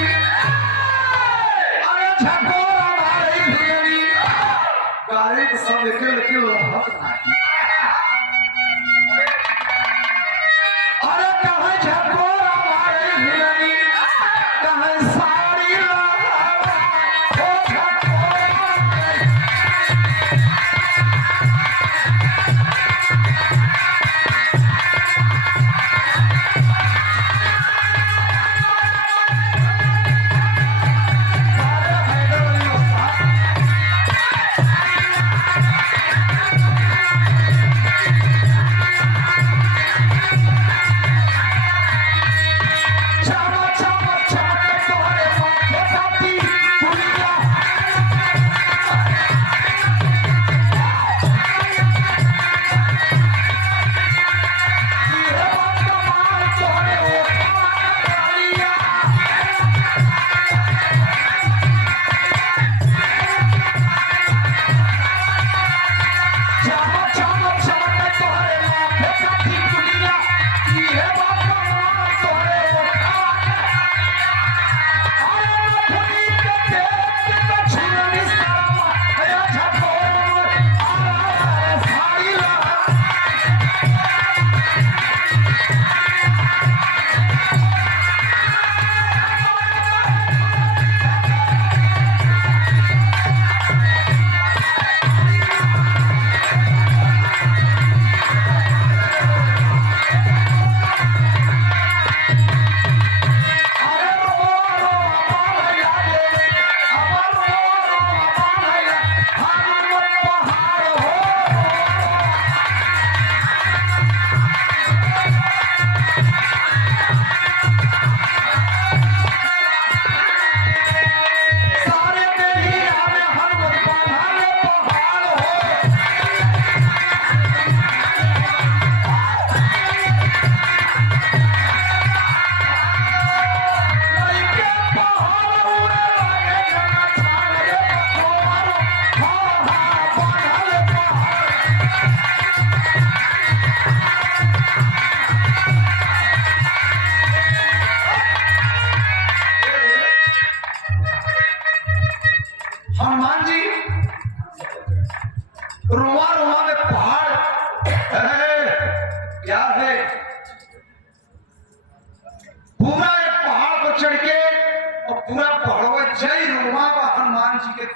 अरे झकोर हमारी भुजनी गाड़ी तो सब एक लेकिन लहत नहीं अरे कहाँ झकोर हमारी भुजनी कहाँ साड़ी लहत ओ झकोर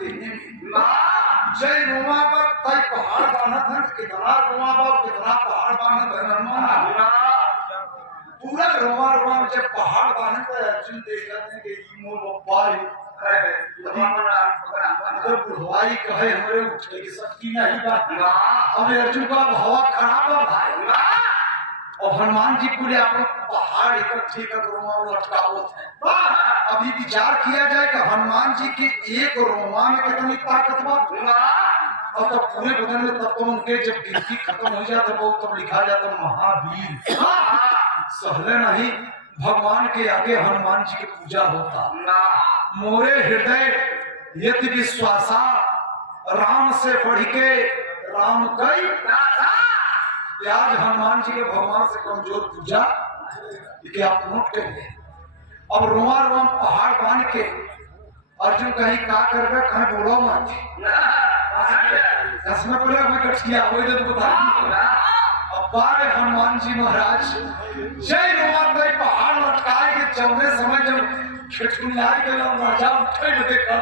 तेने में जय रोमा पर तय पहाड़ बांधत है कितना रोमा पर कितना पहाड़ बांधत है नरमा पूरा रोमा रोमा में जब पहाड़ बांधत है अर्जुन देखा थे कि ये मोर बप्पाई अगर बुढ़वाई कहे हमारे उठे की शक्ति नहीं बात अब अर्जुन का हवा खराब है भाई और हनुमान जी पूरे आपको पहाड़ इकट्ठे कर रोमा लटकावत है। अभी विचार किया जाए कि हनुमान जी की एक रोमा में कितनी ताकत बा और तब पूरे बदन में तब तो उनके जब गिनती खत्म हो जाता वो तब लिखा जाता महावीर सहले नहीं भगवान के आगे हनुमान जी की पूजा होता। मोरे हृदय यदि विश्वासा राम से बढ़ के राम कई आज हनुमान जी के भगवान से कमजोर पूजा कि आप नोट करिए। अब रोमा रोम पहाड़ बांध के अर्जुन कहीं का करबे कहीं बोलो मत इसमें पहले हमें कटिया हो तो बता अब बारे हनुमान जी महाराज जय रोमा कहीं पहाड़ लटकाए के चलने समय जब खिठुलाई के राजा उठे में देखा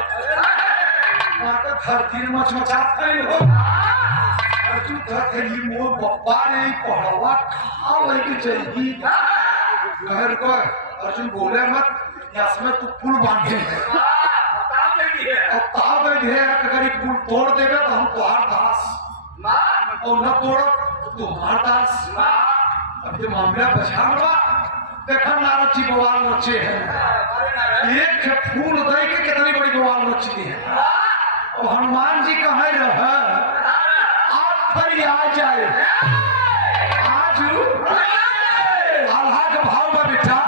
माता धरती में मचमचाते हो अर्जुन कहते हैं ये मोर बप्पा ने पढ़वा खा लेके चाहिए कहर को अर्जुन बोले मत या समय तू पुल बांधे है और ताव बैठे अगर ये पुल तोड़ देगा तो हम तुम्हार दास और न तोड़ो तो तुम्हार दास अब तो मामला बचावा देखा नारद जी बवाल रचे हैं एक फूल दे के कितनी बड़ी बवाल रची है और हनुमान जी कहे रहा आ जाए आज आल्हा का भाव में बेटा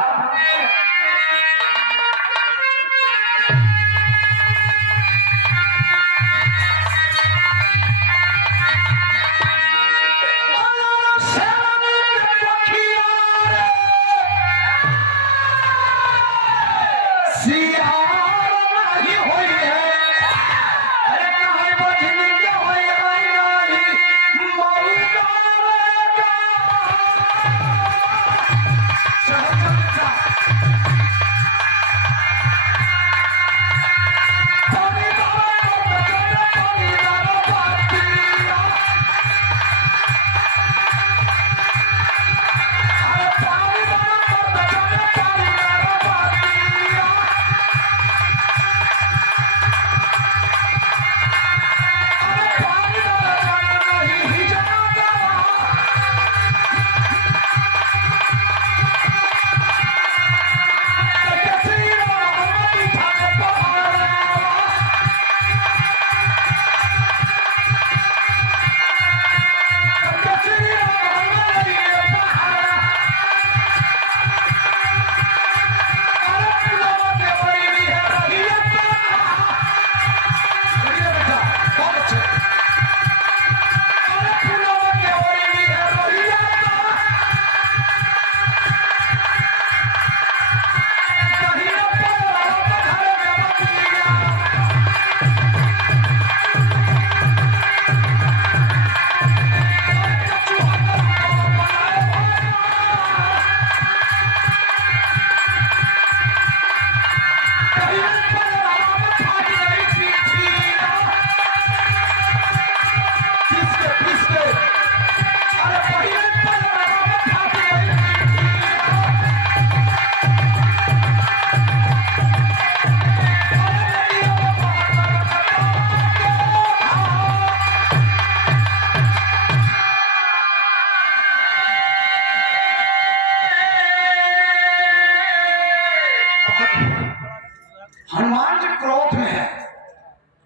हनुमान जी क्रोध में है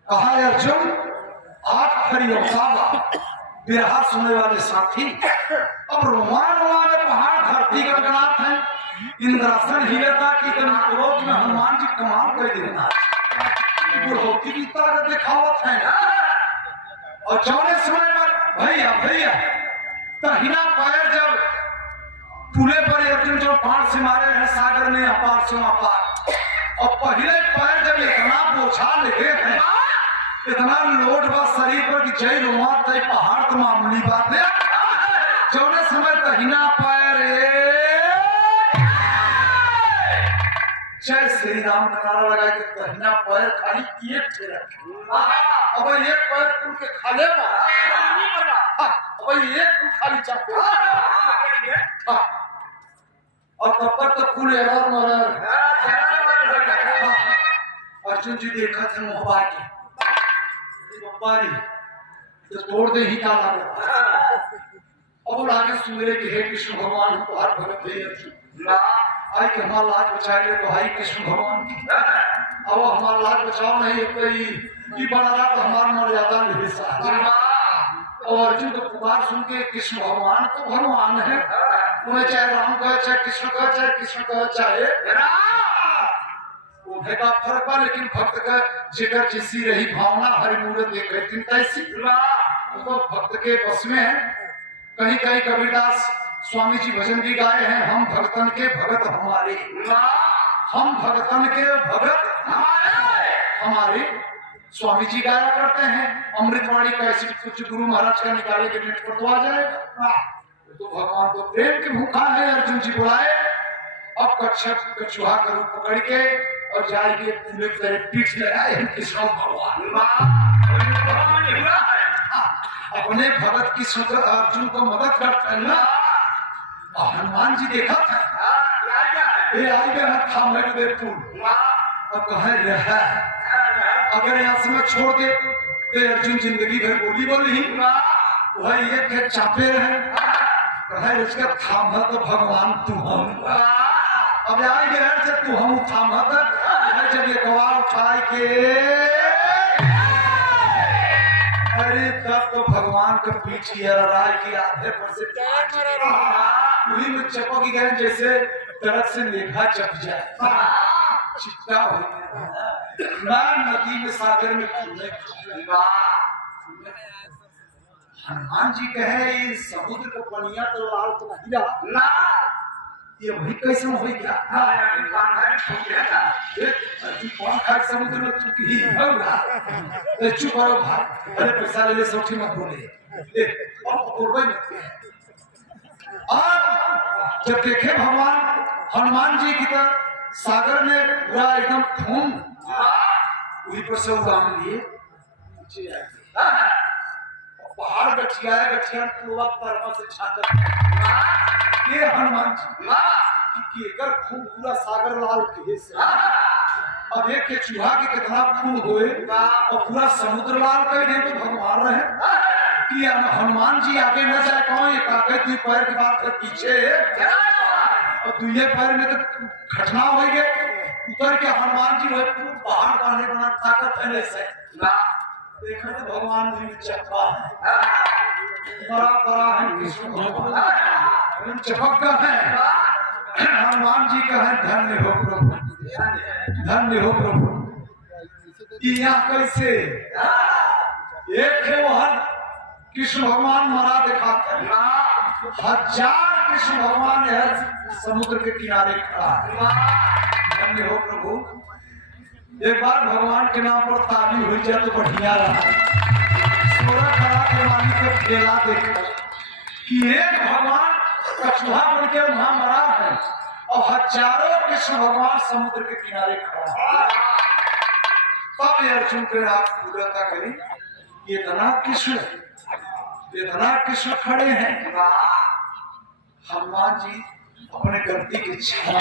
कहा अर्जुन आप खड़ी बिरहा सुनने वाले साथी अब रोमान वाले पहाड़ धरती गगनाथ है इंद्रासन हिलता की क्रोध में हनुमान जी कमाल कर देना बुढ़ोती की तरह दिखावत है और चौने समय पर भैया भैया तहिना पैर जब पुले पर अर्जुन जो पार से मारे हैं सागर में अपार से अपार और पहले पैर जब इतना बोझा लेके हैं इतना लोड बस शरीर पर कि जय रोमा तय पहाड़ तो मामूली बात है चौने समय तहिना पैर जय श्री राम का नारा लगा के कहना पैर खाली किए थे रखे अब एक पैर खुल के खा ले अब एक खुल खाली चाहते और तब तक तो फूल एरर मरर अर्जुन जी देखा थे मोहबा की मोहबारी तो तोड़ दे ही काला अब आगे सुमेरे के हे कृष्ण भगवान तुम्हार भगत है अर्जुन आई के हमारा लाज बचाए तो भाई कृष्ण भगवान अब हमारा लाज बचाओ नहीं तो ये बना रहा तो हमारा मर्यादा नहीं सा और अर्जुन को पुकार सुन के कृष्ण भगवान तो भगवान है उन्हें चाहे राम कहे चाहे कृष्ण कहे चाहे कृष्ण कहे चाहे उन्हें का फर्क बा लेकिन भक्त का जिगर जिसी रही भावना हरि मूर्त देख तैसी तो भक्त के बस में है कहीं कहीं कबीरदास स्वामी जी भजन भी गाए हैं हम भगतन के भगत हमारे हम भगतन के भगत हमारे स्वामी जी गाया करते हैं अमृतवाणी कैसे कुछ गुरु महाराज का निकाले के नेट पर तो आ जाएगा तो भगवान को प्रेम के भूखा है अर्जुन जी बुलाए अब कच्छप कछुआ का रूप पकड़ के और जाके फूले की तरह पीठ लगाए कृष्ण भगवान अपने भगत की सुंदर अर्जुन को मदद करते हैं ना हनुमान जी देखा था ये आई गया था मेरे दे फूल और कहे रहा अगर यहाँ से मैं छोड़ दे तो अर्जुन जिंदगी भर बोली बोली वही एक है चापे रहे कहे उसका थाम तो भगवान तू हम अब आई गया से तू हम थाम जब ये गवार उठाए के अरे तब तो भगवान का पीठ राय की आधे पर से वही में चपक गए जैसे तरफ से मेघा चप जाए चिट्टा हो गया नदी में सागर में हनुमान जी कहे ये समुद्र का पनिया तो लाल तो नहीं रहा ये वही कैसे हो गया कौन खाए समुद्र में चुप ही चुप करो भाई अरे पैसा ले ले सौठी मत बोले और जब देखे भगवान हनुमान जी की तरह सागर में पूरा एकदम खून वहीं पर से उड़ान लिए पहाड़ गठिया पूरा परमा से छाकर ये हनुमान जी कि अगर खून पूरा सागर लाल के से अब एक के चूहा के कितना खून होए और पूरा समुद्र लाल कर दे तो भगवान रहे कि हनुमान जी आगे न जाए कौन एक आगे दुई पैर की बात कर पीछे और दुए पैर में तो घटना हो गई उतर के हनुमान जी वही पहाड़ बांधे बना ताकत है से देखो तो भगवान जी चप्पा बड़ा है कृष्ण भगवान चपक्का है हनुमान जी का है धन्य हो प्रभु धन्य हो प्रभु यहाँ कैसे एक है वह कृष्ण भगवान मरा दिखाते हजार कृष्ण भगवान है समुद्र के किनारे खड़ा है धन्य हो प्रभु एक बार भगवान के नाम पर ताली हुई जाए तो बढ़िया रहा सोलह खड़ा के मालिक का खेला देखा कि एक भगवान कछुआ बन के वहां मरा है और हजारों कृष्ण भगवान समुद्र के किनारे खड़ा है तब अर्जुन के आप पूरा करें ये इतना कृष्ण खड़े हैं हनुमान जी अपने गलती की क्षमा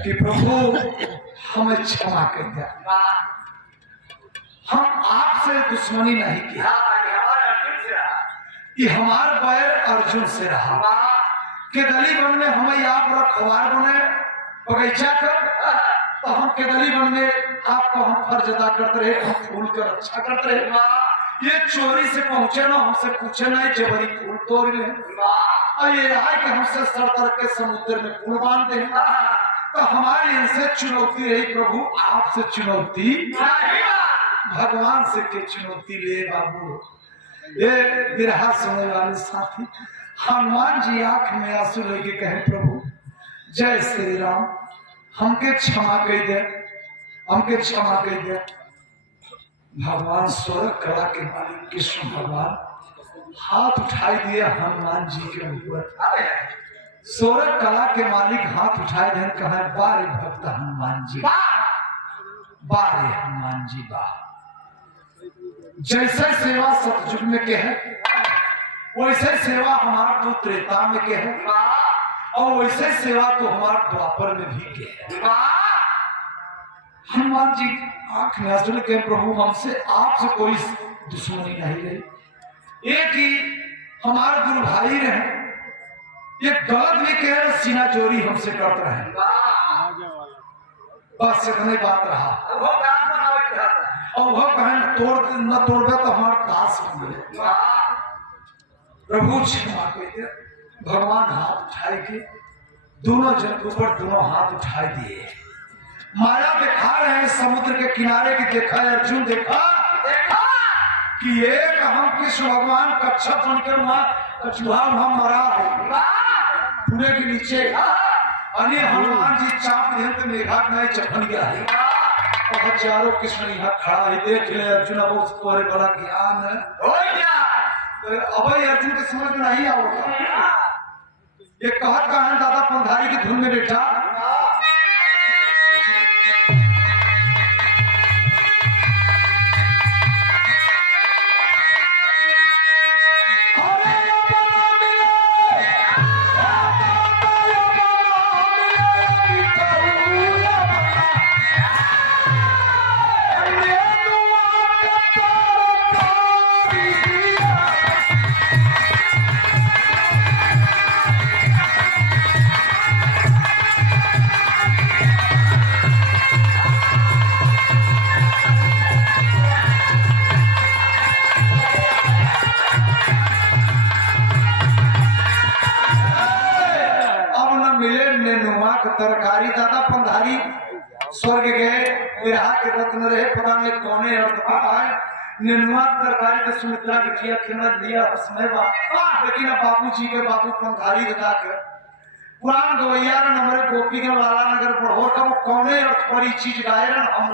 कि प्रभु हमें क्षमा कर दिया हम आपसे दुश्मनी नहीं किया कि हमार बैर अर्जुन से रहा केदली वन में हमें आप रखवार बने बगीचा कर तो हम केदली वन में आपको हम फर्ज अदा करते रहे हम फूल कर रक्षा करते रहे ये चोरी से पहुंचे ना हमसे पूछे नहीं जबरी फूल तोड़ ले और ये आए कि हमसे सर तर के समुद्र में फूल बांध दे तो हमारी इनसे चुनौती रही प्रभु आपसे चुनौती भगवान से के चुनौती ले बाबू ये बिरहा सुनने वाले साथी हनुमान जी आंख में आंसू लेके कहे प्रभु जय श्री राम हमके क्षमा कर दे हमके क्षमा कर दे भगवान स्वर्ग कला के मालिक कृष्ण भगवान हाथ उठाई दिए हनुमान जी के ऊपर सोरठ कला के मालिक हाथ उठाए धन कहा बारे भक्त हनुमान जी, बारे हनुमान जी बा। जैसे सेवा सतयुग में के है वैसे सेवा हमारा तो त्रेता में के है और वैसे सेवा तो हमारा द्वापर में भी के है। हनुमान जी आंख में आंसू के प्रभु हमसे आपसे कोई दुश्मनी नहीं रही, एक ही हमारे गुरु भाई रहे, ये गलत भी कह रहे सीना चोरी हमसे करते रहे, बस इतनी बात रहा। और वह बहन तोड़ न तोड़ तो हमारा दास मिले। प्रभु क्षमा कर, भगवान हाथ उठाए के दोनों जन के ऊपर दोनों हाथ उठाए दिए, माया दिखा रहे हैं समुद्र के किनारे की। देखा अर्जुन, देखा कि एक हम कृष्ण भगवान कच्छप बनकर वहां कछुआ वहां मरा है पुणे के नीचे, अने हनुमान जी चाप रहे तो मेघा नहीं चपन गया है और हजारों कृष्ण यहाँ खड़ा है। देख ले अर्जुन, अब उसको बड़ा ज्ञान हो गया, तो अब अर्जुन के समझ में नहीं आओगे। ये कहत का है दादा पंधारी की धुन में बैठा, तरकारी दादा पंधारी स्वर्ग गए, विराह के रत्न रहे, पता नहीं कौने अर्थ का है। नेनुआ तरकारी तो सुमित्रा बिटिया खिलत दिया समय लेकिन अब बाबूजी के बाबू पंधारी दादा के पुरान गवैया नंबर गोपी के लाला नगर पढ़ो तो वो कौने अर्थ पर ही चीज गाय हम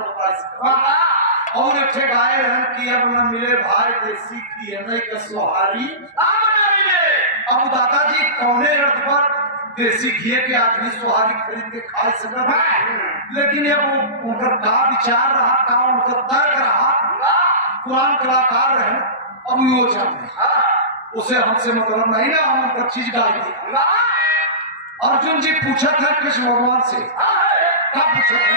और एक गाय रहन की अब न मिले भाई देसी की नहीं के सोहारी। अब दादाजी कौने अर्थ पर देसी घी के आदमी सुहारी खरीद के खा सकता है, लेकिन अब उनका का विचार रहा, का उनका तर्क रहा, पुरान कलाकार रहे, अब वो जाने उसे हमसे मतलब नहीं ना, हम उनका चीज गाई दिया। अर्जुन जी पूछा था कृष्ण भगवान से, क्या पूछा था?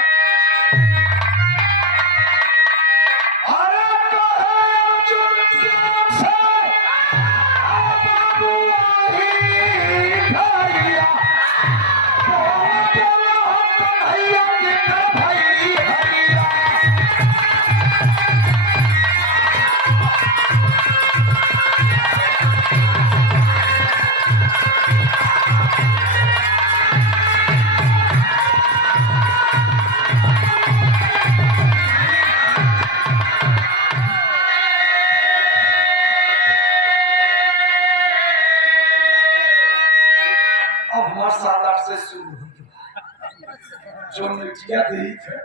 जो मिर्चिया गई थे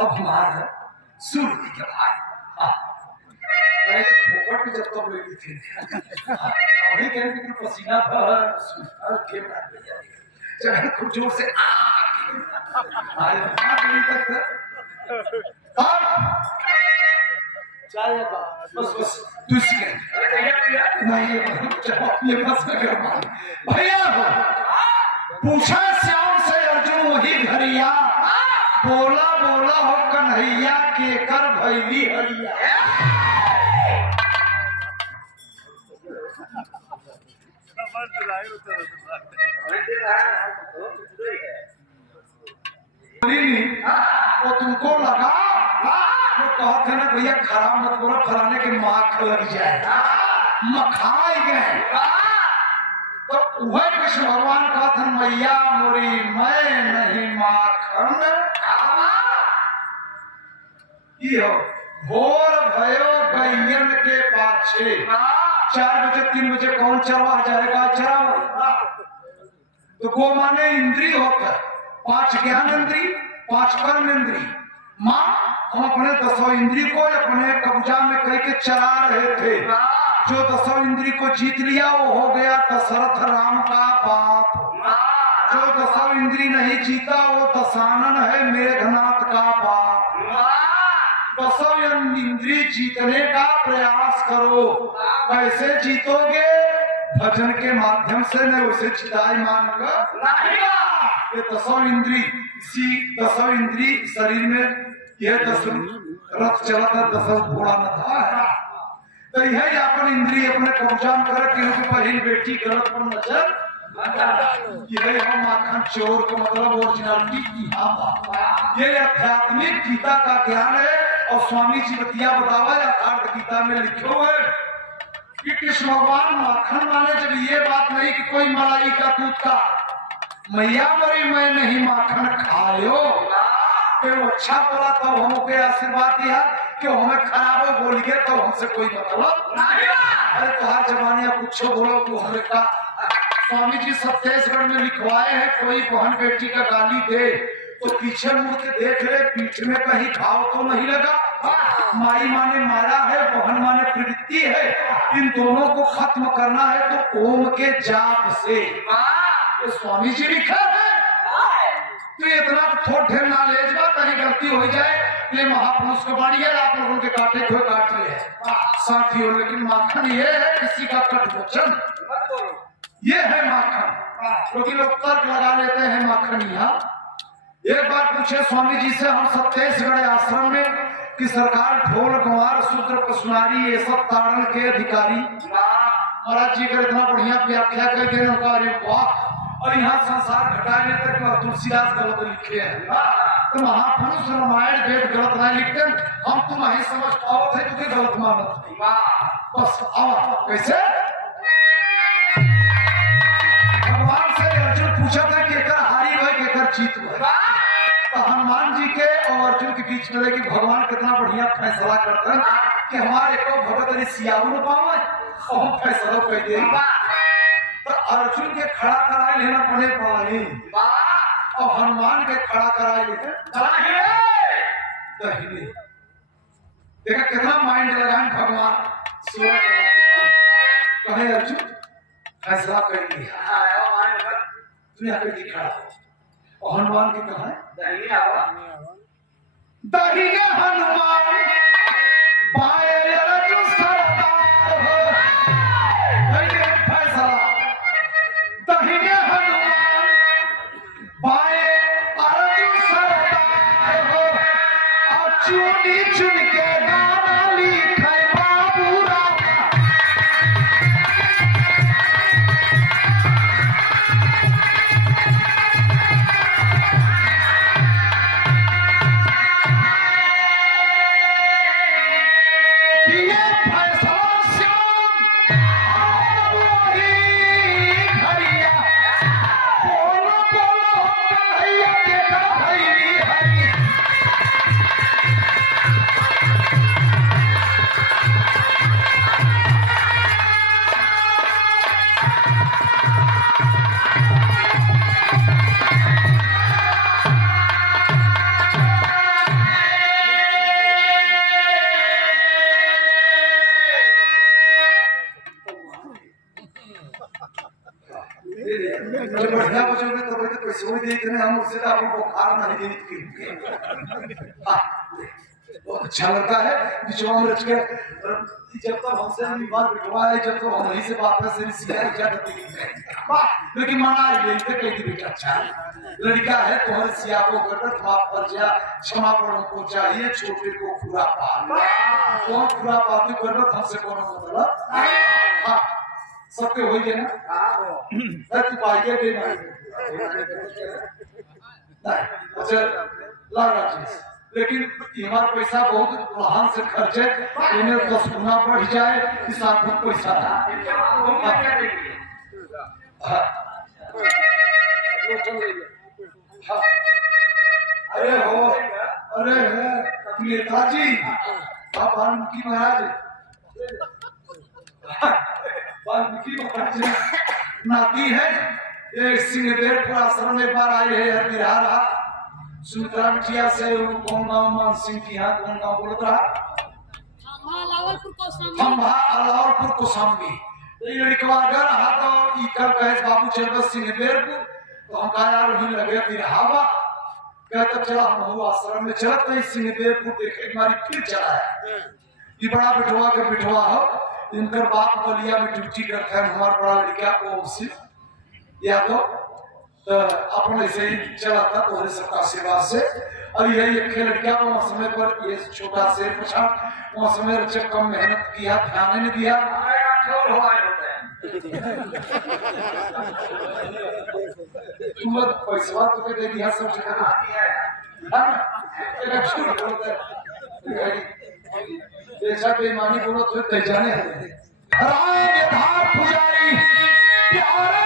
अब हमारा सूर्य के भाई फोकट में जब तक लेगी थी अभी कहने की पसीना के जब खूब जोर से बस बस दूसरी नहीं ये बस भैया हो पूछा श्याम से अर्जुन वही घरिया, बोला बोला हो कन्हैया के कर भैली हरिया। वो तुमको लगा वो कहते ना भैया खराब मत बोलो, फलाने के माख लग जाए, मखाए गए तो वह कृष्ण भगवान कहते मैया मोरी मैं नहीं माखन भोर भयो गैयन के पाछे 4 बजे 3 बजे कौन चरवा जाएगा चरावा। तो गो माने इंद्री होकर 5 ज्ञान इंद्री 5 कर्म इंद्री। माँ हम अपने 10 इंद्री को अपने कब्जा में कह के चला रहे थे, जो दसों इंद्री को जीत लिया वो हो गया दशरथ राम का बाप। जो दसों इंद्री नहीं जीता वो दशानन है मेघनाथ का बाप। दसों इंद्री जीतने का प्रयास करो। कैसे जीतोगे? भजन के माध्यम से, न उसे चिताई मानकर। ये दसों इंद्री, इसी दसों इंद्री शरीर में यह दस रथ चला था, दस घोड़ा न था। तो यह अपन इंद्री अपने कब्जा में कर क्योंकि पहली बेटी गलत पर नजर। यह हम माखन चोर का मतलब ओरिजिनलिटी ये आध्यात्मिक गीता का ज्ञान है। और स्वामी जी बतिया बतावा यथार्थ गीता में लिखे हुए कि कृष्ण भगवान माखन माने जब ये बात नहीं कि कोई मलाई का दूध का मैया मरी मैं नहीं माखन खायो। वो अच्छा बोला तो हमको आशीर्वाद दिया कि हमें खराब बोल गए तो हमसे कोई मतलब नहीं। अरे तुम्हारे जमाने कुछ बोलो तो हमने कहा स्वामी जी छत्तीसगढ़ में लिखवाए हैं कोई बहन बेटी का गाली दे तो पीछे मुड़ के देख ले पीठ में कहीं घाव तो नहीं लगा। माई माने माया है, बहन माने प्रवृत्ति है। इन दोनों को खत्म करना है तो ओम के जाप से। तो स्वामी जी लिखा है तो इतना थोड़ा ढेर नॉलेज बा कहीं गलती हो जाए ये महापुरुष को बाणी है आप लोगों के काटे हुए काट ले साथियों। लेकिन माखन ये है किसी का कटवचन ये है माखन। क्योंकि लोग तर्क लगा लेते हैं माखनिया। एक बार पूछे स्वामी जी से हम छत्तीसगढ़ आश्रम में कि सरकार ढोल गंवार शूद्र पशुनारी ये सब ताड़न के अधिकारी। महाराज जी का इतना बढ़िया व्याख्या करके वाह। और यहाँ संसार घटाने तक तुलसीदास गलत लिखे हैं तो महापुरुष रामायण वेद गलत नहीं लिखते। हम तुम ही समझ पाओ थे क्योंकि गलत मानत बस। आओ कैसे भगवान से अर्जुन पूछा था कि एकर हारी भाई केकर जीत भाई। तो हनुमान जी के और अर्जुन के बीच में कि भगवान कितना बढ़िया फैसला करते हैं कि हमारे को भगत सियाऊ न पावे और हम फैसला कर देंगे। तो अर्जुन के खड़ा कराए लेना पड़े पानी और हनुमान के खड़ा कराए लेते दहीने। देखा कितना माइंड लगाए भगवान कहे अर्जुन फैसला कर लिया दुनिया पे दिखा और हनुमान के कहा दहीने हनुमान बाएं अर्जुन सरदार हो फैसला। दहीने हनुमान बाएं अर्जुन सरदार हो और चुनी चुन के गाना लिखे बाबू राम। बढ़िया बचोगे तो बोले पैसे ही देते हैं हम उससे आपको बुखार नहीं देते। बहुत अच्छा लगता है बिचवा में रच के जब तक हमसे विवाद बिठवा है जब तक हम वहीं से वापस से सिया जाते लेकिन मना ये कही थी बेटा अच्छा लड़का है तुम्हारे सिया को कर माफ कर जा क्षमा पर हमको चाहिए छोटे को खुरा पाल कौन खुरा पाती कर हमसे कौन मतलब हाँ सबके हो गए ना तू पाइए भी अच्छा लगा लेकिन हमारा पैसा बहुत वाहन से खर्चे इन्हें 10 गुना बढ़ जाए इस आदमी पैसा अरे हो अरे नेताजी आप वाल्मीकि महाराज वाल्मीकि महाराज नाती है ये सिंहदेव आश्रम में बार आए है बिहार सुमित्रा मिठिया से कौन गाँव मान सिंह की यहाँ कौन गाँव बोलता रहा भागलपुर कौशाम्बी खंभा अलाउरपुर कौशाम्बी। तो ये लड़कवा अगर रहा तो ई कल कहे बाबू चलबस सिंह बेरपुर तो हम कहा यार वही लगे फिर हवा कहता चला हम हुआ आश्रम में चलत नहीं सिंह बेरपुर देखे हमारी फिर चला है ये बड़ा बिठवा के बिठवा हो इनकर बाप बलिया में ड्यूटी करते हैं हमारा बड़ा लड़का को या तो अपने से ही चला था तो सबका आशीर्वाद से और यही एक लड़का को समय पर ये छोटा से पूछा वहाँ समय रचक कम मेहनत किया ध्यान नहीं दिया हमारे ठोर हुआ होता है तुम पैसा तो दे दिया सब जगह दिया है ऐसा बेईमानी बोलो तो जाने राम धार पुजारी प्यारे